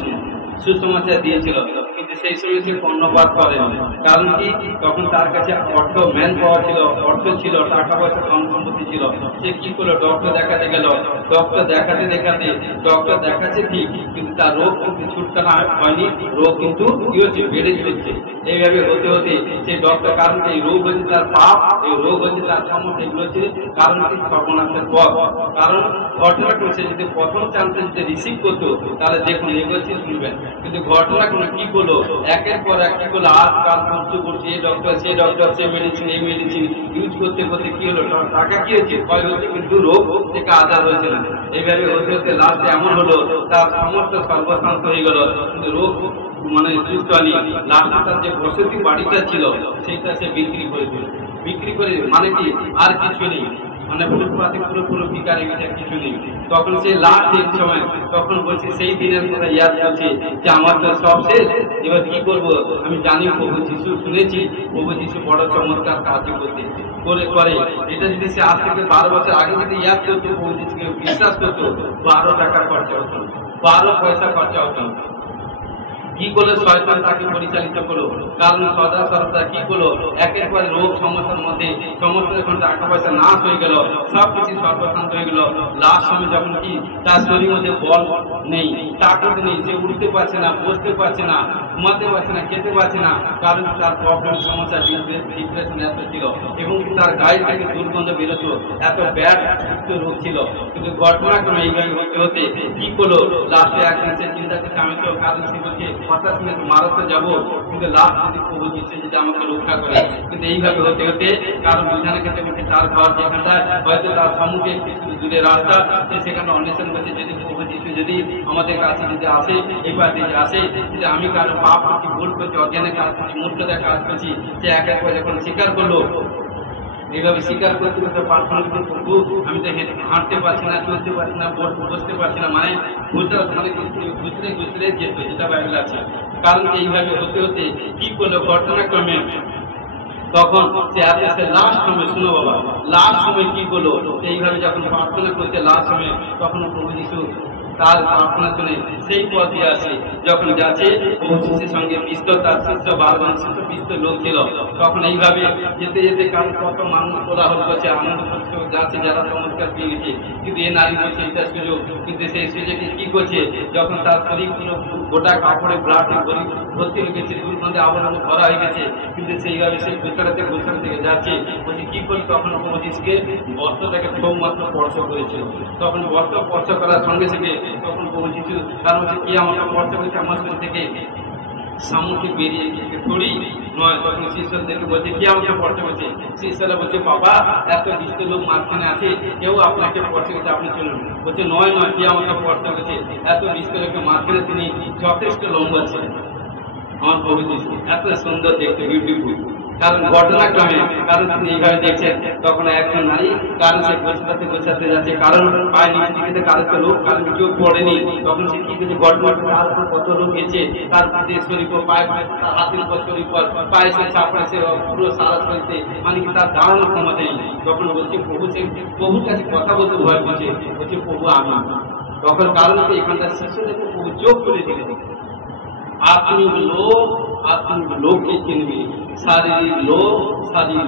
সুসমাচার দিয়েছিল, কিন্তু সেই সময় সে কর্ণপাত করেন। কারণ কি, তখন তার কাছে অর্থ ম্যান পাওয়ার ছিল, অর্থ ছিল, টাকা পয়সা ধন সম্পত্তি ছিল। সে কি করলো, ডক্টর দেখাতে গেল। ডক্টর দেখাতে দেখাচ্ছে ঠিক, কিন্তু তার রোগ কিন্তু ছুটকানা হয়নি, রোগ কিন্তু কি হচ্ছে, বেড়ে চলছে। এইভাবে হতে হতে সেই ডক্টর, কারণ এই রোগ হচ্ছে তার পাপ, এই রোগ হচ্ছে তার সমস্যা, এগুলো হচ্ছে কারণ কি সর্বনাশের পথ। কারণ ঘটনাটা সে যদি প্রথম চান্সে যদি রিসিভ করতো, তাহলে দেখুন এগোচ্ছে শুনবেন। কিন্তু ঘটনা কোনো কি করলো, একের পর এক কি করলো, আজ কাল করছে এই ডক্টর সেই ডক্টর, সে মেডিসিন এই মেডিসিন ইউজ করতে করতে কি হলো, টাকা কি হচ্ছে, ক্ষয় হচ্ছে, কিন্তু রোগ থেকে আজাদ হয়েছে না। এইভাবে হতে হতে লাস্টে এমন হলো, তার সমস্ত সর্বশান্ত হয়ে গেল, কিন্তু রোগ মানে সুস্থ হয়নি। লাস্টে তার যে বসতি বাড়িটা ছিল সেইটা সে বিক্রি করে দিল। বিক্রি করে মানে কি, আর কিছু নেই, মানে ফুটপাতে পুরো ভিকারি, কিছু নেই। তখন সে লাস্ট দিন সময়, তখন বলছে সেই দিনের কথা ইয়াদ করছে যে আমার তো সব শেষ, এবার কি করবো। আমি জানি প্রভু যিশু, শুনেছি প্রভু যিশু বড় চমৎকার কাজ করতে করে। এটা যদি সে আজ থেকে 12 বছর আগে যদি ইয়াদ করতো, প্রভু যিশুকে বিশ্বাস করতো, 12 টাকা খরচা হতো, 12 পয়সা খরচা হতো। কি করলো, শয়তান তাকে পরিচালিত করলো। কারণ সদা সর্বদা কি করলো, একের পর রোগ সমস্যার মধ্যে সমস্ত যখন টাকা পয়সা নাশ হয়ে গেল, সবকিছু সর্বশান্ত হয়ে গেল। লাস্ট সময় যখন কি তার শরীর মধ্যে বল নেই, তাকত নেই, সে উঠতে পারছে না, বসতে পারছে না, ঘুমাতে পারছে না, খেতে পারছে না। কারণ তার প্রবলেম, সমস্যা, ডিপ্রেশন এত ছিল, এবং তার গায়ে থেকে দুর্গন্ধ বেরোতো, এত ব্যাড রোগ ছিল। কিন্তু ঘটনাক্রমে এইভাবে হতে হতে কি করলো, লাস্টে একদিন সে চিন্তা করছে, আমি তো, কারণ সে বলছে কথা শুনে মারাতে যাবো, কিন্তু লাস্ট যদি প্রভু দিচ্ছে যদি আমাকে রক্ষা করে। কিন্তু এইভাবে হতে হতে, কারণ বিধানের ক্ষেত্রে বলছে তার ঘর যেখানটায় হয়তো তার সম্মুখে কিছু দূরে রাস্তা, সেখানে অন্বেষণ করছে, যদি প্রভু যিশু যদি আমাদের কাছে যদি আসে, এইবার যদি আসে, যদি আমি কারো পাপ করছি, ভুল করছি, অজ্ঞানে কাজ করছি, মূর্খতায় কাজ করছি, সে এক এক করে যখন স্বীকার করলো, এইভাবে স্বীকার করতে করতে প্রার্থনা করতে, প্রভু আমি তো হাঁটতে পারছি না, চলতে পারছি না, বসতে পারছি না, মানে ঘুষলে যেত, যেটা বাইবেল আছে। কারণ এইভাবে হতে হতে কি করলো, ঘটনাক্রমে তখন সে লাস্ট সময়, শুনো বাবা, লাস্ট সময় কি করলো, এইভাবে যখন প্রার্থনা করছে লাস্ট সময়, তখন প্রভু যিশু তার প্রার্থনা শুনে সেই পথে আসে। যখন যাচ্ছে, প্রভু যিশুর সঙ্গে বিস্ত, তার শিষ্য 12 জন শিষ্য, বিস্ত লোক ছিল। তখন এইভাবে যেতে যেতে, কারণ কত মানুষ কোলাহল করছে, আনন্দ করছে, যাচ্ছে, যারা চমৎকার পেয়ে গেছে, কিন্তু এ নারী বলছে এটা সুযোগ। কিন্তু সেই সুযোগে কি করছে, যখন তার শরীর পুরো গোটা কাপড়ে ব্লাডে ভর্তি হয়ে গেছে, দুর্গন্ধে আবরণ ভরা হয়ে গেছে, কিন্তু সেইভাবে সেই গোছানো থেকে যাচ্ছে, বলছে কি করে, তখন প্রভু যিশুকে বস্ত্রটাকে খুব মাত্র স্পর্শ করেছিল। তখন বস্ত্র স্পর্শ করার সঙ্গে সঙ্গে তখন প্রভু যিশু, কারণ হচ্ছে কি আমাকে স্পর্শ করেছে, আমার শরীর থেকে সামুখে বেরিয়ে গেছে, তড়ি নয়। তখন শিষ্যদেরকে বলছে কি আমাকে স্পর্শ করছে, শিষ্যরা বলছে বাবা এত বিষ্ট লোক মাঝখানে আছে, কেউ আপনাকে স্পর্শ করছে, আপনি চলুন। বলছে নয় কি আমাকে স্পর্শ করছে, এত বিষ্ট লোকের মাঝখানে তিনি যথেষ্ট লম্বা ছিলেন। আমার প্রভু যিশু এত সুন্দর দেখতে, বিউটিফুল। কারণ ঘটনাক্রমে, কারণ তিনি এইভাবে দেখছেন, তখন একজন নারী, কারণ সে গোছাতে যাচ্ছে, কারণ পায়ে নিচে দিকে কারো তো লোক, কারণ কেউ পড়েনি। তখন সে কি করছে, তার উপর কত লোক গেছে, তার হাতের শরীর পর পায়ে, তার হাতের উপর শরীর পর পায়ে সে চাপড়ে, সে পুরো সারা করতে, মানে কি তার দাঁড়ানোর ক্ষমতা নেই। তখন বলছে প্রভু, সে প্রভুর কাছে কথা বলতে ভয় করছে, বলছে প্রভু আমি। তখন কারণ এখানকার শিশুদেরকে প্রভু চোখ করে দিলেন, আত্মিক লোককে চিনবি, শারীরিক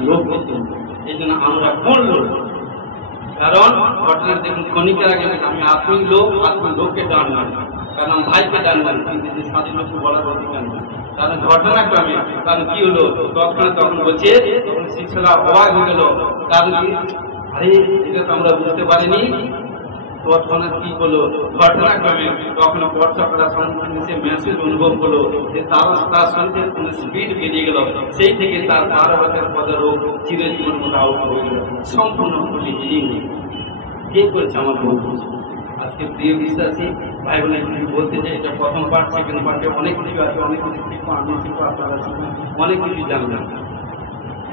লোককে চিনবি। এই জন্য আমরা কোন লোক, কারণ ঘটনা দেখুন, ক্ষণিকের আগে আমি আত্মিক লোককে জানলাম, কারণ ভাইকে জানলাম, কিন্তু শারীরিক লোককে বলার অধিকার নেই। কারণ ঘটনাক্রমে, কারণ কি হলো, তখন বলছে, তখন শিষ্যরা অবাক হয়ে গেল, কারণ আরে এটা তো আমরা বুঝতে পারিনি। তৎক্ষণাৎ কি করলো, ঘটনাক্রমে তখন বর্ষা করার সম্মুখীন সে মেসেজ অনুভব করলো যে তার শরীরের কোন স্পিড বেরিয়ে গেল, সেই থেকে তার 12 বছর পরে রোগ চিরজীবন মতো আউট হয়ে গেল, সম্পূর্ণ কে করেছে আমার বন্ধু। আজকে প্রিয় বিশ্বাসী ভাই বোন, বলতে চাই, এটা প্রথম পার্ট, সেকেন্ড পার্টে অনেক কিছু আছে, অনেক কিছু শিখবো, আমি শিখবো, আপনারা শিখবো, অনেক কিছু জানবেন।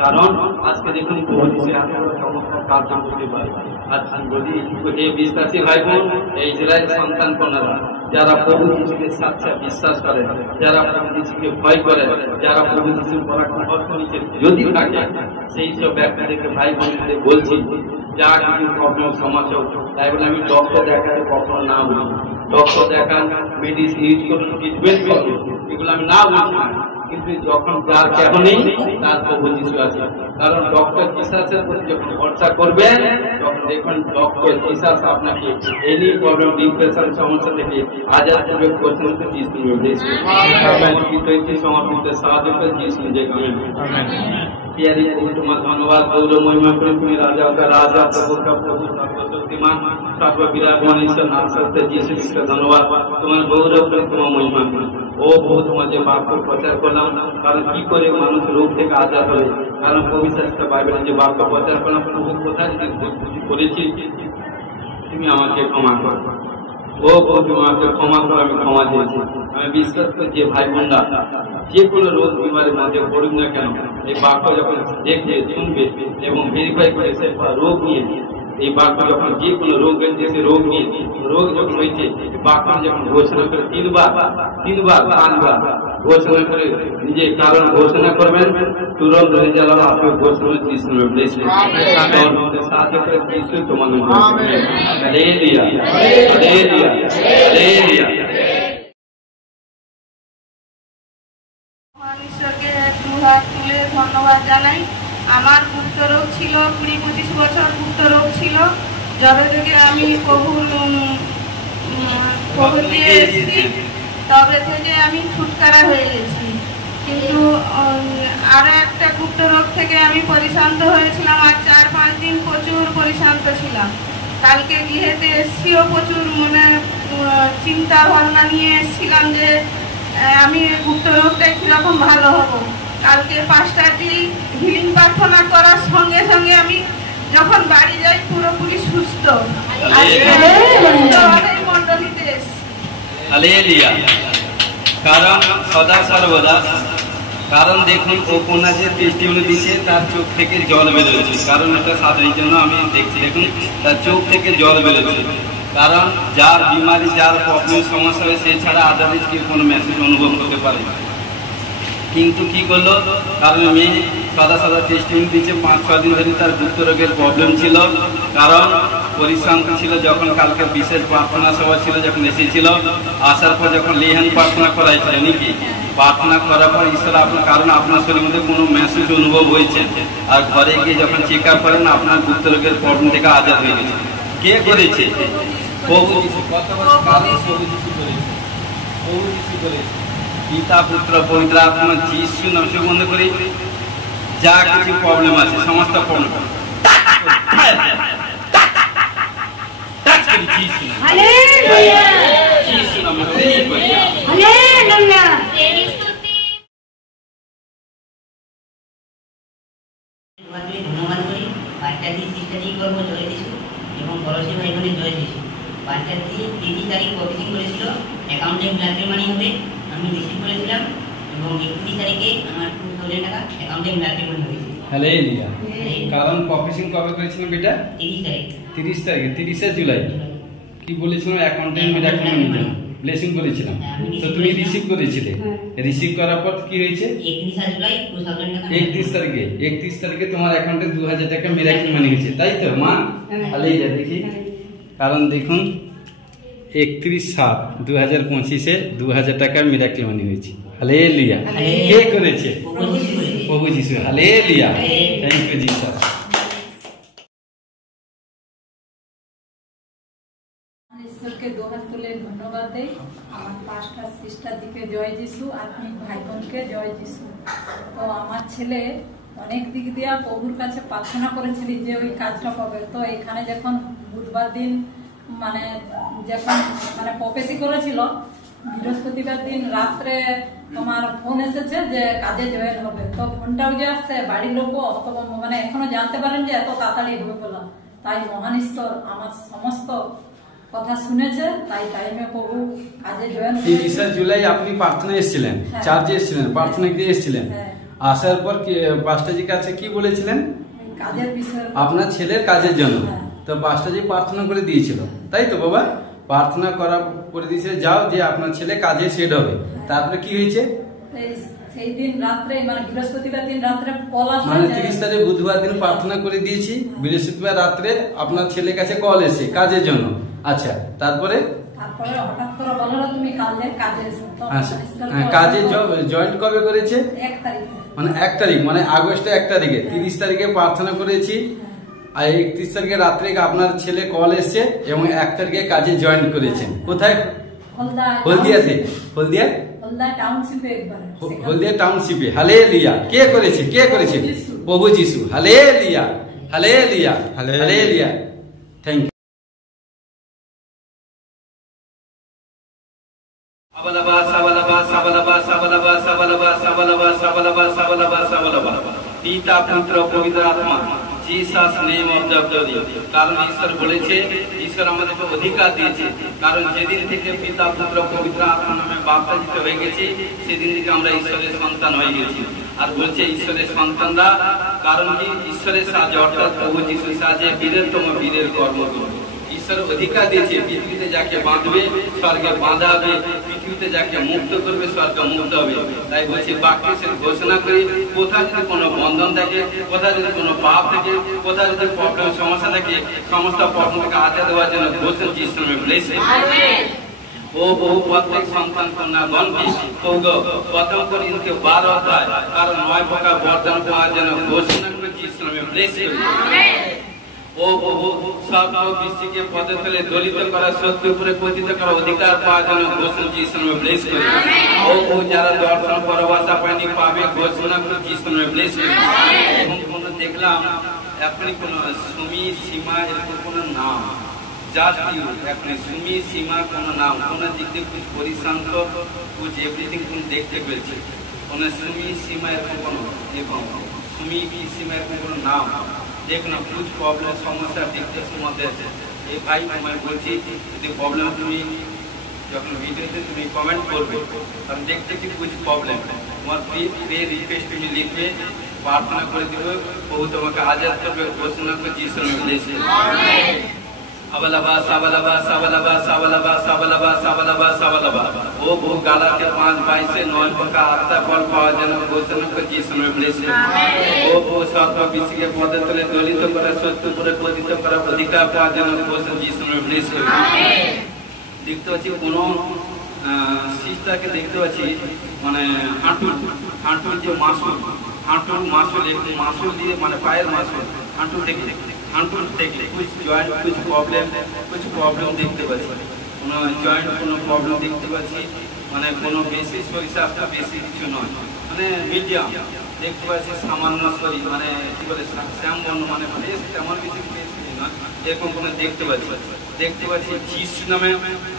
কারণ আজকে দেখুন প্রভু যিশু এত চমৎকার কাজ করতে পারে। আজকে বলি এই বিশ্বাসী ভাই বোন, এই ইসরায়েল সন্তান কন্যারা, যারা প্রভু যিশুকে সাচ্চা বিশ্বাস করে, যারা প্রভু যিশুকে ভয় করে, যারা প্রভু যিশুর পরাক্রম নিচে যদি থাকে, সেই সব ব্যক্তিদেরকে ভাই বোনদের বলছি, যা কিছু প্রবলেম সমস্যা, তাই বলে আমি ডক্টর দেখাতে কখনো না বলি। ডক্টর দেখান, মেডিসিন ইউজ করুন, ট্রিটমেন্ট করুন, এগুলো আমি না বলছি না, কিন্তু যখন যার কেন নেই তার প্রভু যিশু আছে। কারণ ডক্টর জিসাসের প্রতি যখন ভরসা করবেন তখন দেখুন ডক্টর জিসাস আপনাকে এনি প্রবলেম, ডিপ্রেশন সমস্যা থেকে আজাদ করবে, প্রথমত যিশু সমর্পিত সাহায্য করে যিশু নিজে করেন। प्यारी प्रभु तुम्हारा धन्यवाद, गौरव महिमा करें, तुम्हें राजा का राजा, प्रभु का प्रभु, सर्वशक्तिमान, सर्व विराजमान ईश्वर नाम सत्य यीशु का धन्यवाद, तुम्हारा गौरव करें, तुम्हारा महिमा करें। ও বহু তোমার যে বাক্য প্রচার করলাম, কারণ কি করে মানুষ রোগ থেকে আজাদ হবে, কারণ পবিত্র বাইবেলে যে বাক্য প্রচার করলাম, প্রভু কোথায় যদি করেছি তুমি আমাকে ক্ষমা করো। ও বহু তোমাকে ক্ষমা করো, আমি ক্ষমা দিয়েছি। আমি বিশ্বাস করি যে ভাই বোনরা যে কোনো রোগ বিমারের মধ্যে পড়ুক না কেন, এই বাক্য যখন দেখবে শুনবে এবং ভেরিফাই করে সে রোগ নিয়ে, এই বাক্য যখন যে কোনো রোগ হয়েছে সে রোগ নিয়ে, রোগ যখন হয়েছে বাক্য যখন ঘোষণা করে তিনবার পাঁচবার ঘোষণা করে নিজে কারণ ঘোষণা করবেন, তুরন্ত রেজাল্ট আসবে। ঘোষণা সাহায্য করে যিশু তোমাদের হালেলুয়া, হালেলুয়া, হালেলুয়া। ঈশ্বরকে দুহাত তুলে ধন্যবাদ জানাই। আমার গুপ্ত রোগ ছিল, 20-25 বছর গুপ্ত রোগ ছিল। যবে থেকে আমি প্রভুর দিয়ে এসেছি তবে থেকে আমি ছুটকারা হয়ে গেছি। কিন্তু আরো একটা গুপ্ত রোগ থেকে আমি পরিশান্ত হয়েছিলাম, আর 4-5 দিন প্রচুর পরিশান্ত ছিলাম। কালকে গৃহেতে এসেছিও, প্রচুর মনে চিন্তা ভাবনা নিয়ে এসেছিলাম যে আমি গুপ্ত রোগটা কিরকম ভালো হব। কালকে 5টা দিন হিলিং প্রার্থনা করার সঙ্গে সঙ্গে আমি যখন বাড়ি যাই পুরোপুরি সুস্থ। মন্ডলীতে এসেছি। হালেলুয়া। কারণ সদা সর্বদা, কারণ দেখুন ও কোনা যে টেস্টিমনি দিচ্ছে তার চোখ থেকে জল বেরোচ্ছে, কারণ এটা সাধারণ জন্য আমি দেখছি, দেখুন তার চোখ থেকে জল বেরোচ্ছে। কারণ যার বিমারি, যার প্রবলেম সমস্যা হয় সে ছাড়া আদারওয়াইজ কেউ কোনো মেসেজ অনুভব করতে পারে। কিন্তু কি করলো, কারণ মেয়ে সাদা টেস্টিমনি দিচ্ছে, 5-6 দিন ধরে তার গুপ্ত রোগের প্রবলেম ছিল, কারণ পরিশ্রান্ত ছিল। যখন কালকে বিশেষ প্রার্থনা সভা ছিল, যখন এসেছিল, আসার পর যখন লেহান প্রার্থনা করা হয়েছিল নাকি, প্রার্থনা করার পর ঈশ্বর আপনার, কারণ আপনার শরীরের মধ্যে কোনো মেসেজ অনুভব হয়েছে, আর ঘরে গিয়ে যখন চেক আপ করেন আপনার গুপ্ত রোগের প্রবলেম থেকে আজাদ হয়ে গেছে। কে করেছে? প্রভু যিশু। কত বছর কারণ প্রভু যিশু করেছে, প্রভু যিশু করেছে। পিতা পুত্র পবিত্র আত্মা যিশু নাম শুরু বন্ধ করি, যা কিছু প্রবলেম আছে সমস্ত প্রবলেম যিশু নামে হালেলুয়া। ধন্যবাদ করি। বাচ্চাটি সিস্টারি করবো জয় দিশু এবং পড়োশি ভাই বোনের জয় দিশু। বাচ্চাটি 30 তারিখ প্রসেসিং করেছিল, অ্যাকাউন্টে ব্ল্যাকের মানি হবে, আমি রিসিভ করেছিলাম এবং 31 তারিখে আমার 2000 টাকা অ্যাকাউন্টে ব্ল্যাকের মানি হয়েছে। হালেলুয়া। কারণ প্রসেসিং কবে করেছিলেন বেটা? 30 তারিখ। 30 তারিখে, 30 জুলাই। কি বলেছিলাম? অ্যাকাউন্টে মিরাকল মানি ব্লেসিং করেছিলাম, তো তুমি রিসিভ করেছিলে। রিসিভ করার পর কি হয়েছে? 31 জুলাই 2000 টাকা। 31 তারিখে তোমার অ্যাকাউন্টে 2000 টাকা মিরাকল মানি হয়েছে, তাই তো মা? হালেলুয়া। দেখি, কারণ দেখুন 31/7/2025-এ 2000 টাকা মিরাকল মানি হয়েছে। হালেলুয়া। কে করেছে? প্রভু যিশু। হালেলুয়া। Thank you Jesus. ঈশ্বরকে দোহাত তুলে ধন্যবাদ দেই। আমার পাস্টার সিস্টার দিকে জয় যিশু, আত্মিক ভাই বোনকে জয় যিশু। তো আমার ছেলে অনেক দিক দিয়া প্রভুর কাছে প্রার্থনা করেছিল যে ওই কাজটা পাবে। তো এখানে যখন বুধবার দিন যখন প্রফেসি করেছিল, বৃহস্পতিবার দিন রাত্রে তোমার ফোন এসেছে যে কাজে জয়েন হবে। তো ফোনটাও যে আসছে, বাড়ির লোকও এখনো জানতে পারেন যে এত তাড়াতাড়ি হবে বলা। তাই মহান ঈশ্বর আমার সমস্ত কথা শুনেছে, তাই টাইমে প্রভু কাজে জয়েন। 30 জুলাই আপনি প্রার্থনায় এসেছিলেন, চার্চে এসেছিলেন, প্রার্থনা দিয়ে এসেছিলেন। আসার পর পাস্টারজির কাছে কি বলেছিলেন? কাজের বিষয়ে, আপনার ছেলের কাজের জন্য। তো পাস্টারজি প্রার্থনা করে দিয়েছিল, তাই তো বাবা? প্রার্থনা করে দিয়েছে যাও যে আপনার ছেলে কাজে সেট হবে। তারপরে কি হয়েছে? সেই দিন রাত্রে বৃহস্পতিবার দিন রাত্রে কল আসে, 30 তারিখ বুধবার দিন প্রার্থনা করে দিয়েছি, বৃহস্পতিবার রাত্রে আপনার ছেলের কাছে কল এসে কাজের জন্য। আচ্ছা, তারপরে তারপরে হঠাৎ করে বললো তুমি কালকে কাজে এসো। তো কাজে জয়েন্ট কবে করেছে? 1 তারিখে। মানে 1 তারিখ, মানে আগস্টে 1 তারিখে। 30 তারিখে প্রার্থনা করেছি, আর 31 তারিখে রাত্রে আপনার ছেলে কল এসছে এবং 1 তারিখে কাজে জয়েন করেছেন। কোথায়? হলদিয়াতে। হলদিয়া টাউনশিপে। হলদিয়া টাউনশিপে। হালেলুয়া। কে করেছে? কে করেছে? প্রভু যিশু। Hallelujah, hallelujah, hallelujah. Thank you. পিতা পুত্র পবিত্র আত্মা, Jesus name of the glory. কারণ ঈশ্বর বলেছে, ঈশ্বর আমাদেরকে অধিকার দিয়েছে, কারণ যেদিন থেকে পিতা পুত্র পবিত্র আত্মা নামে বাপ্তাজিত হয়ে গেছি, সেদিন থেকে আমরা ঈশ্বরের সন্তান হয়ে গেছি। আর বলছে ঈশ্বরের সন্তানরা, কারণ কি? ঈশ্বরের সাহায্যে, অর্থাৎ প্রভু যিশুর সাহায্যে বীরতম বীরের কর্মগুলো ঈশ্বর অধিকার দিয়েছে। পৃথিবীতে যাকে বাঁধবে স্বর্গে বাঁধা হবে, পৃথিবীতে যাকে মুক্ত করবে স্বর্গে মুক্ত হবে। তাই বলছি বাক্যের ঘোষণা করি, কোথায় যদি কোনো বন্ধন থাকে, কোথায় যদি কোনো পাপ থাকে, কোথায় যদি প্রবলেম সমস্যা থাকে, সমস্ত প্রবলেম থেকে আজাদ দেওয়ার জন্য ঘোষণা যিশুর নামে ব্লেসিং। ও বহু প্রত্যেক সন্তান কন্যাগণকে প্রথম করিন্থীয় 12 অধ্যায় কারণ 9 প্রকার বরদান পাওয়ার জন্য ঘোষণা করে যিশুর নামে ব্লেসিং। ও বহু সব বিশ্বকে পদের তলে দলিত করা, সত্যের উপরে পতিত করা অধিকার পাওয়ার জন্য ঘোষণা যিশুর নামে ব্লেস করি। ও বহু যারা দর্শন পরবাসা পায়নি পাবে, ঘোষণা করে যিশুর নামে ব্লেস করি। এবং কোনো দেখলাম এখনই কোনো সুমি সীমা এরকম কোনো নাম, জাস্ট ইউ এখনই সুমি সীমা কোনো নাম, কোনো দিক দিয়ে কুछ পরিশান তো কুछ এভরিথিং তুমি দেখতে পেয়েছি। কোনো সুমি সীমা এরকম কোনো এবং সুমি কি সীমা এরকম কোনো নাম দেখনা, कुछ प्रॉब्लम समस्या देखते मध्य ये भाई मैं বলছি যদি প্রবলেম তুমি যখন ভিডিওতে তুমি কমেন্ট করবে, আমি দেখতে কি कुछ প্রবলেম তোমার প্রে রিকোয়েস্ট তুমি লিখবে, প্রার্থনা করে দিবে, প্রভু তোমাকে আজাদ করবে, ঘোষণা করে যিশুর নামে ব্লেস করবে। আমেন। আবালাবা সাবালাবা সাবালাবা সাবালাবা সাবালাবা সাবালাবা সাবালাবা। ও বহু গালাতে 5:22 প্রকার আত্মা ফল পাওয়ার জন্য ঘোষণা করে যিশুর নামে ব্লেস করবে। ও বহু সত্য বিশ্বকে পদের তলে দলিত করে, সত্যের উপরে পতিত করা অধিকার পাওয়ার জন্য ঘোষণা যিশুর নামে ব্লেস করবে। দেখতে পাচ্ছি কোনো সিস্টারকে দেখতে পাচ্ছি মানে হাঁটুর যে মাসুল, হাঁটুর মাসুল একটু মাসুল দিয়ে মানে পায়ের মাসুল, হাঁটুর দেখলে कुछ জয়েন্ট कुछ প্রবলেম দেখতে পাচ্ছি, কোনো জয়েন্ট কোনো প্রবলেম দেখতে পাচ্ছি, মানে কোনো বেশি শরীর স্বাস্থ্য বেশি কিছু নয়, মানে মিডিয়াম দেখতে পাচ্ছি, সামান্য শরীর মানে কি বলে শ্যামবর্ণ, মানে বেশ তেমন কিছু বেশি নয়, এরকম কোনো দেখতে পাচ্ছি। যিশু নামে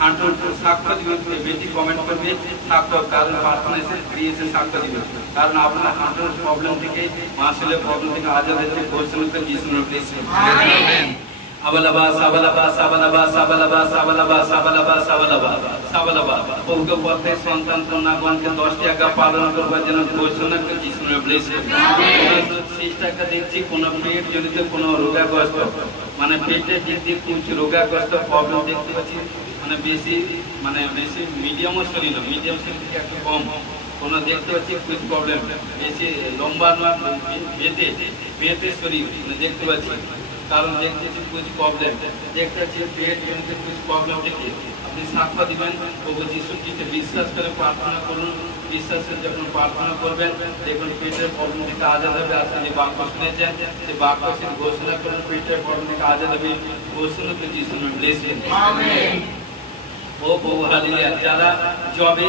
হাঁটুর সাক্ষ্য দিবে, বেশি কমেন্ট করবে সাক্ষ্য, কারণ প্রার্থনা এসে ক্রিয়েছে সাক্ষ্য দিবে, কারণ আপনার হাঁটুর প্রবলেম থেকে মাসেলের প্রবলেম থেকে আজাদ হয়েছে, ঘোষণা করে যিশু নামে ব্লেস করুন। আমেন। আবালাবা সাবালাবা সাবালাবা সাবালাবা সাবালাবা সাবালাবা সাবালাবা সাবালাবা। প্রভুকে প্রত্যেক সন্তান কন্যাগণকে 10টি আজ্ঞা পালন করবার জন্য ঘোষণা করে যিশুর নামে ব্লেস করুন। সিস্টারকে দেখছি কোনো পেট জনিত কোনো রোগাগ্রস্ত, মানে পেটের দিক দিয়ে কিছু রোগাগ্রস্ত প্রবলেম দেখতে পাচ্ছি, মানে বেশি মিডিয়ামও শরীর, মিডিয়াম শরীর থেকে একটু কম কোনো দেখতে পাচ্ছি কুछ প্রবলেম, বেশি লম্বা নয়, বেতে শরীর দেখতে পাচ্ছি, কারণ দেখতেছি कुछ প্রবলেম দেখতে পাচ্ছি, পেট জনিত कुछ প্রবলেম দেখে আপনি সাক্ষ্য দিবেন, প্রভু যিশুর খ্রিস্টে বিশ্বাস করে প্রার্থনা করুন, বিশ্বাস করে যখন প্রার্থনা করবেন দেখুন পেটের প্রবলেম থেকে আজাদ হবে। আজকে যে বাক্য শুনেছেন সে বাক্য সে ঘোষণা করুন, পেটের প্রবলেম থেকে আজাদ হবে, ঘোষণা করে যিশুর নামে ব্লেস করুন। আমেন। ও বহু হালেলুয়া। যারা জবে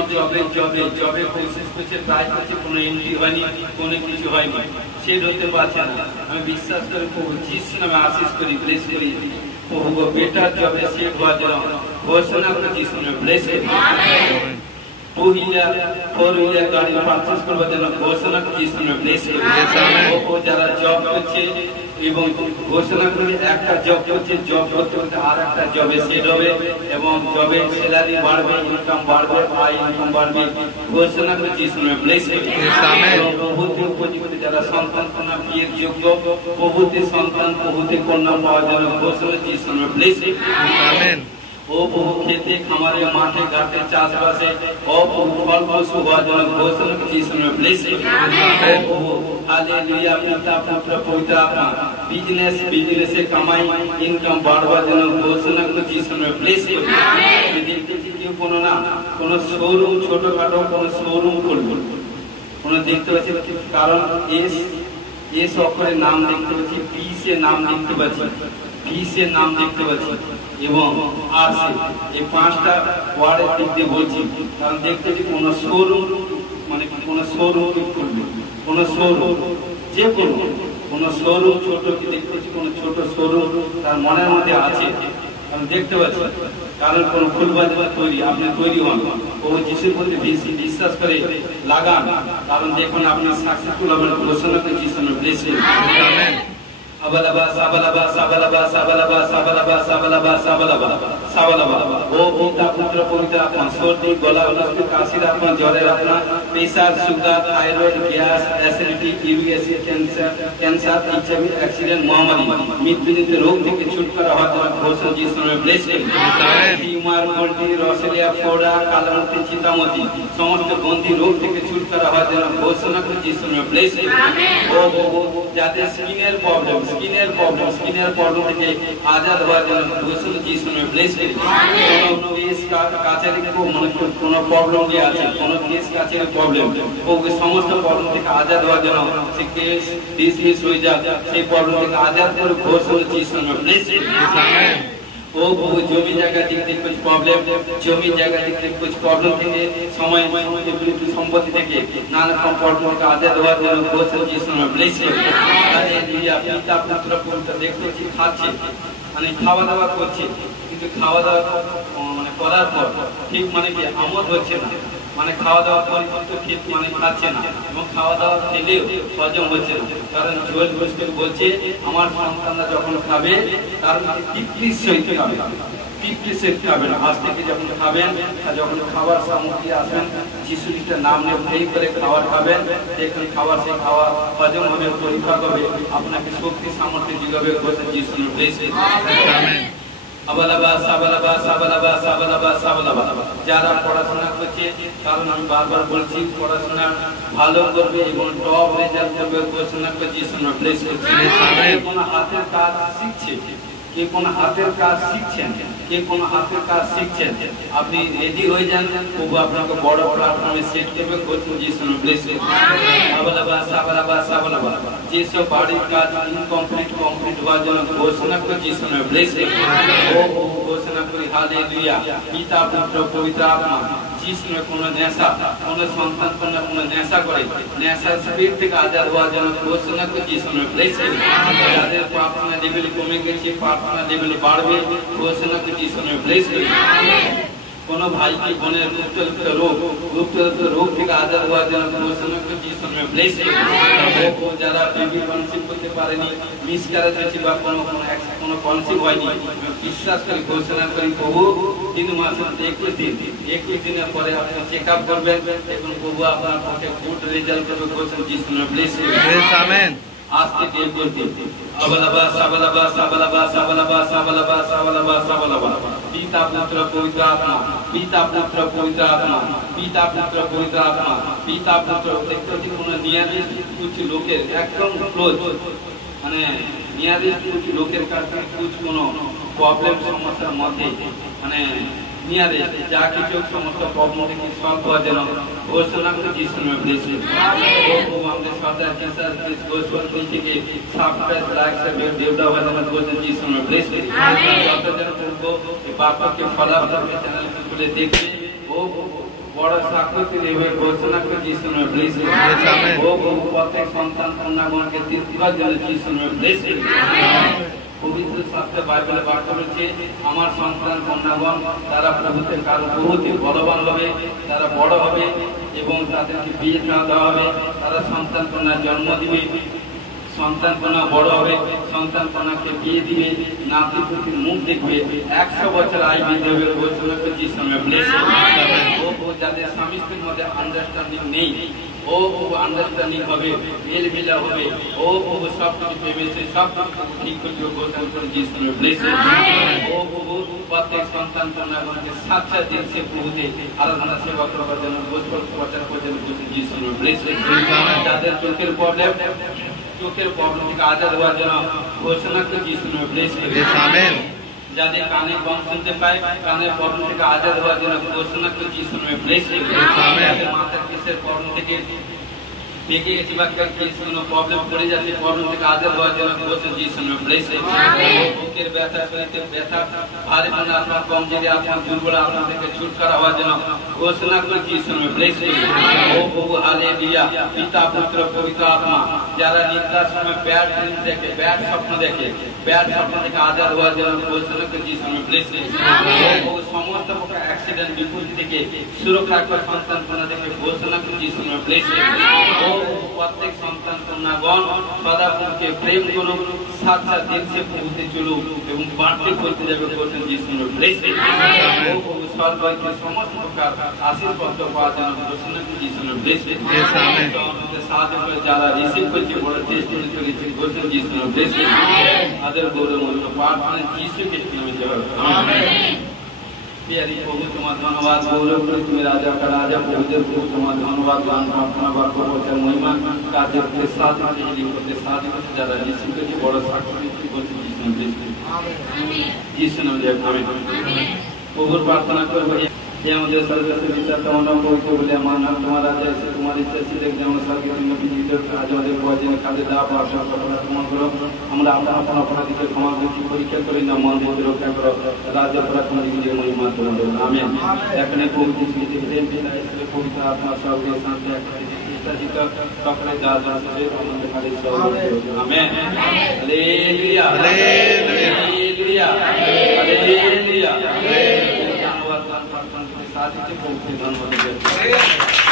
কোশিশ করছে, ট্রাই করছে, কোনো এন্ট্রি হয়নি, কোনো কিছু হয়নি, সেট হতে পারছে না, আমি বিশ্বাস করি প্রভু যিশুর নামে আশীষ করি, ব্লেস করি, প্রভু বেটার জবে সেট হওয়ার জন্য ঘোষণা করে যিশুর নামে ব্লেস করি। 2 হুইলার 4 হুইলার গাড়ি পারচেজ করবার জন্য ঘোষণা করে যিশুর নামে ব্লেস করি। ও যারা জব করছে এবং ঘোষণা করে একটা জব করছে, জব করতে করতে আর একটা জবে সেট হবে এবং জবে স্যালারি বাড়বে, ইনকাম বাড়বে, আয় ইনকাম বাড়বে, ঘোষণা করে যিশুর নামে ব্লেস করি। বহুতে উপযুক্ত যারা সন্তান কন্যা বিয়ের যোগ্য, বহুতে সন্তান বহুতে কন্যা পাওয়ার জন্য ঘোষণা যিশুর নামে ব্লেস করি। আমেন। ও প্রভু খেতে খামারে মাঠে ঘাটে চাষবাসে ও প্রভু ফল ফসল হওয়ার জন্য ঘোষণা করছি ব্লেসিং ও প্রভু হালেলুয়া পিতা পুত্র পবিত্র আত্মা বিজনেসে কামাই ইনকাম বাড়বার জন্য ঘোষণা করছি ব্লেসিং দেখতেছি কেউ কোনো না কোনো শোরুম ছোটখাটো কোনো শোরুম করবো কোনো দেখতে পাচ্ছি কারণ এস অক্ষরের নাম দেখতে পাচ্ছি পিসের নাম দেখতে পাচ্ছি পিসের নাম দেখতে পাচ্ছি এবং আর এই 5টা ওয়ার্ডের দিক দিয়ে বলছি কারণ দেখতেছি কোনো শোরুম মানে কোনো শোরুম করবে কোনো শোরুম যে কোনো শোরুম ছোট কি দেখতেছি কোনো ছোট শোরুম তার মনের মধ্যে আছে আমি দেখতে পাচ্ছি কারণ কোন ফুলবাজার তৈরি আপনি তৈরি হন ও যিশুর প্রতি বিশ্বাস করে লাগান কারণ দেখুন আপনি সাকসেসফুল হবেন ঘোষণা করে যিশু ব্লেসিং আমেন আবালাবা সাবালাবা সাবালাবা সাবালাবা সাবালাবা সাবালাবা সাবালাবা সাবালাবা ও পিতা পুত্র পবিত্র আত্মা সর্দি গলা উল্লস্ত কাশির আত্মা জ্বরের আত্মা pressure sugar thyroid gas acidity uric cancer HIV accident মহামারী মৃত্যুজনিত রোগ থেকে ছুটকারা হওয়ার জন্য ঘোষণা যিশু ব্লেসিং টিউমার গোল্ডি রসেলিয়া ফোড়া কালামতি চিতামতি সমস্ত গন্ধি রোগ থেকে ছুটকারা হওয়ার জন্য ঘোষণা করে যিশু ব্লেসিং ও যাদের স্কিনের প্রবলেম থেকে আজাদ হওয়ার জন্য ঘোষণা যিশু ব্লেসিং কোনো কেস কাছারি কোনো প্রবলেম যে আছে কোনো কেস কাছারি প্রবলেম ও সমস্ত প্রবলেম থেকে আজাদ হওয়ার জন্য সে কেস ডিসমিস হয়ে যায় সেই প্রবলেম থেকে আজাদ করে ঘোষণা যিশু ব্লেসিং আমেন ও বহু জমি জায়গা দিক থেকে कुछ প্রবলেম জমি জায়গা দিক থেকে कुछ প্রবলেম থেকে সময় সম্পত্তি থেকে নানা রকম প্রবলেম থেকে আজাদ হওয়ার জন্য ঘোষণা যিশু ব্লেসিং হালেলুয়া পিতা পুত্র পবিত্র দেখতেছি খাচ্ছে মানে খাওয়া দাওয়া করছে কিন্তু খাওয়া দাওয়া মানে করার পর ঠিক মানে কি আমোদ হচ্ছে না মানে খাওয়া দাওয়া পরিপূর্ণ ঠিক মানে খাচ্ছে না এবং খাওয়া দাওয়া খেলেও হজম হচ্ছে না কারণ জোর বসতে বলছে আমার সন্তানরা যখন খাবে তার মধ্যে তৃপ্তির সহিত খাবে না আজ থেকে যখন খাবেন যখন খাবার সামগ্রী আসবেন যিশু খ্রিস্টের নাম নিয়ে ভয় করে খাবার খাবেন দেখুন খাবার সে খাওয়া হজম হবে পরিপাক হবে আপনাকে শক্তি সামর্থ্য যোগাবে যিশু ব্লেসিং আমেন আবালাবা সাবালাবা সাবালাবা সাবালাবা সাবালাবা যারা পড়াশোনা করছে কারণ আমি বারবার বলছি পড়াশোনা ভালো করবে এবং টপ রেজাল্ট করবে ঘোষণা করে যিশু ব্লেসিং আমেন কোন হাতের কাজ শিখছে কে কোন হাতের কাজ শিখছেন কে কোন হাতের কাজ শিখছেন আপনি রেডি হয়ে যান প্রভু আপনাকে বড় প্ল্যাটফর্মে সেট করবে ঘোষণা যিশু ব্লেসিং আবালাবা সাবালাবা সাবালাবা যেসব বাড়ির কাজ ইনকমপ্লিট কমপ্লিট হওয়ার জন্য ঘোষণা করে যিশু ব্লেসিং ও ঘোষণা করি হালেলুয়া পিতা পুত্র পবিত্র আত্মা যিশু কোন নেশা কোন সন্তান কোন নেশা করে নেশা স্পিরিট থেকে আজাদ হওয়ার জন্য ঘোষণা করে যিশু ব্লেসিং যাদের প্রার্থনা লেভেল কমে গেছে প্রার্থনা লেভেল বাড়বে ঘোষণা করে যিশু ব্লেসিং কোন ভাই কি বোনের গুপ্ত রোগ থেকে আজাদ হওয়ার জন্য ঘোষণা করে যিশু ব্লেসিং যারা বেবি কনসিভ করতে পারেনি মিসক্যারেজ হয়েছে বা কোনো কনসিভ হয়নি বিশ্বাস করে ঘোষণা করি প্রভু 3 মাসের 21 দিনের পরে আপনি চেক আপ করবেন এবং প্রভু আপনার পক্ষে গুড রেজাল্ট করবে ঘোষণা যিশু ব্লেসিং আমেন आज के बोलते अबलबा सबलबा सबलबा सबलबा सबलबा सबलबा सबलबा पिता पुत्र पवित्र आत्मा पिता पुत्र पवित्र आत्मा पिता पुत्र पवित्र आत्मा पिता पुत्र देखते কোনো নিয়ারিস্ট কিছু লোকের একদম ক্লোজ মানে নিয়ারিস্ট কিছু লোকের কাছে কিছু কোনো প্রবলেম সমস্যার মধ্যে মানে নিয়ারিস্ট যা কিছু সমস্ত প্রবলেম থেকে সলভ হওয়ার জন্য ঘোষণা করে যিশু ব্লেসিং ও আমাদের সরকার ক্যান্সার ঘোষণা থেকে সাবস্ক্রাইব লাইক শেয়ার দেবদা হওয়ার ঘোষণা যিশু ব্লেসিং যতজন করবো বাবাকে ফলো করবে চ্যানেল খুলে দেখবে ও বড় সাক্ষী দেবে ঘোষণা করে যিশু ব্লেসিং আমেন ও প্রত্যেক সন্তান কন্যাগণকে দীর্ঘায়ু জন্য যিশু ব্লেসিং পবিত্র শাস্ত্রে বাইবেলে বার্তা রয়েছে আমার সন্তান কন্যাগণ তারা প্রভুতে কারো বহুতে বলবান হবে তারা বড় হবে এবং তাদেরকে বিয়ে দেওয়া হবে তারা সন্তান কন্যার জন্ম দিবে সন্তানপনা বড় হবে, সন্তানপনাকে বিয়ে দিবে, নাতি পুতির মুখ দেখবে, 100 বছর আয়ু দেবে ঘোষণা করছি সময় ব্লেস। ও যাদের স্বামী স্ত্রীর মধ্যে আন্ডারস্ট্যান্ডিং নেই, ও আন্ডারস্ট্যান্ডিং হবে, মেল মিলা হবে, ও সব কিছু ভেবেছে, সব ঠিক করছে ঘোষণা করছি সময় ব্লেস। ও প্রত্যেক সন্তানপনাকে সাচ্চা দিন সে প্রভুতে আরাধনা সেবা করবার জন্য গোসল প্রচার করছেন করছি সময় ব্লেস। যাদের চোখের প্রবলেম থেকে আজাদ হওয়ার জন্য ঘোষণা করছি সময় ব্লেস। যাদের কানে কম শুনতে পায়, কানের প্রবলেম থেকে আজাদ হওয়ার জন্য ঘোষণা করছি সময় ব্লেস। যাদের মাথার কেসের প্রবলেম থেকে বেঁকে গেছে বা কোনো প্রবলেম পড়ে যাচ্ছে, প্রবলেম থেকে আজাদ হওয়ার জন্য ঘোষণা করছি সময় ব্লেস। বুকের ব্যথা, শরীরের ব্যথা, ভারী মনে আপনার কম যদি আপনার দুর্বল আপনার থেকে ছুটকারা হওয়ার জন্য ঘোষণা করছি সময় ব্লেস। ও প্রভু হালেলুয়া, পিতা পুত্র পবিত্র আত্মা, যারা নিদ্রার সময় ব্যাড ড্রিম দেখে, ব্যাড স্বপ্ন দেখে, ব্যাড স্বপ্ন থেকে আজাদ হওয়ার জন্য ঘোষণা করছি সময় ব্লেস। ও সমস্ত প্রকার অ্যাক্সিডেন্ট বিপত্তি থেকে সুরক্ষা করে সন্তানপনা থেকে ঘোষণা করছি সময় ব্লেস। ও প্রত্যেক সন্তানপনাগণ সদাপ্রভুকে প্রেম করুক, সাচ্চা দিন সে প্রভুতে চলুক এবং বাড়তে করতে যাবে ঘোষণা করছি সময় ব্লেস। ও প্রভু সর্বকে সমস্ত প্রকার আশীর্বাদ পাওয়ার জন্য ঘোষণা করছি সময় ব্লেস। সাহায্য করে যারা রিসিভ করছে বড় টেস্ট করেছে ঘোষণা করছি সময় ব্লেস। তাদের গৌরবমূল্য প্রার্থনা যিশু খ্রিস্টের নামে জয়। আমেন। प्यारी प्रभु तुम्हारा धन्यवाद, गौरव करो तुम्हें राजा का राजा, प्रभुदेव प्रभु तुम्हारा धन्यवाद, गान प्रार्थना बार को पहुंचा महिमा कार्य के साथ के साथ ज्यादा यीशु के बड़ा साक्षी बोलते यीशु नाम जय। आमीन। प्रभु प्रार्थना करो भैया, हे আমাদের সর্বশ্রেষ্ঠ পিতা, তোমার নাম পবিত্র বলে আমার নাম, তোমার রাজা এসে তোমার ইচ্ছা ছিল যেমন স্বর্গে তুমি জীবিত আজ আমাদের প্রয়োজন কাজে দাও বা আশা করা তোমার করো, আমরা আপন অপরাধীকে ক্ষমা করছি, পরীক্ষা করি না, মন মধ্যে রক্ষা করো, রাজ্য প্রার্থনা দিকে মহিমা করুন। আমেন। এখানে পবিত্র স্মৃতি পবিত্র আত্মা সর্বে শান্তি সকলে যা যা আছে আমাদের খালি সব। আমেন। Hallelujah hallelujah hallelujah. ধন্যবাদ। ধন্যবাদ।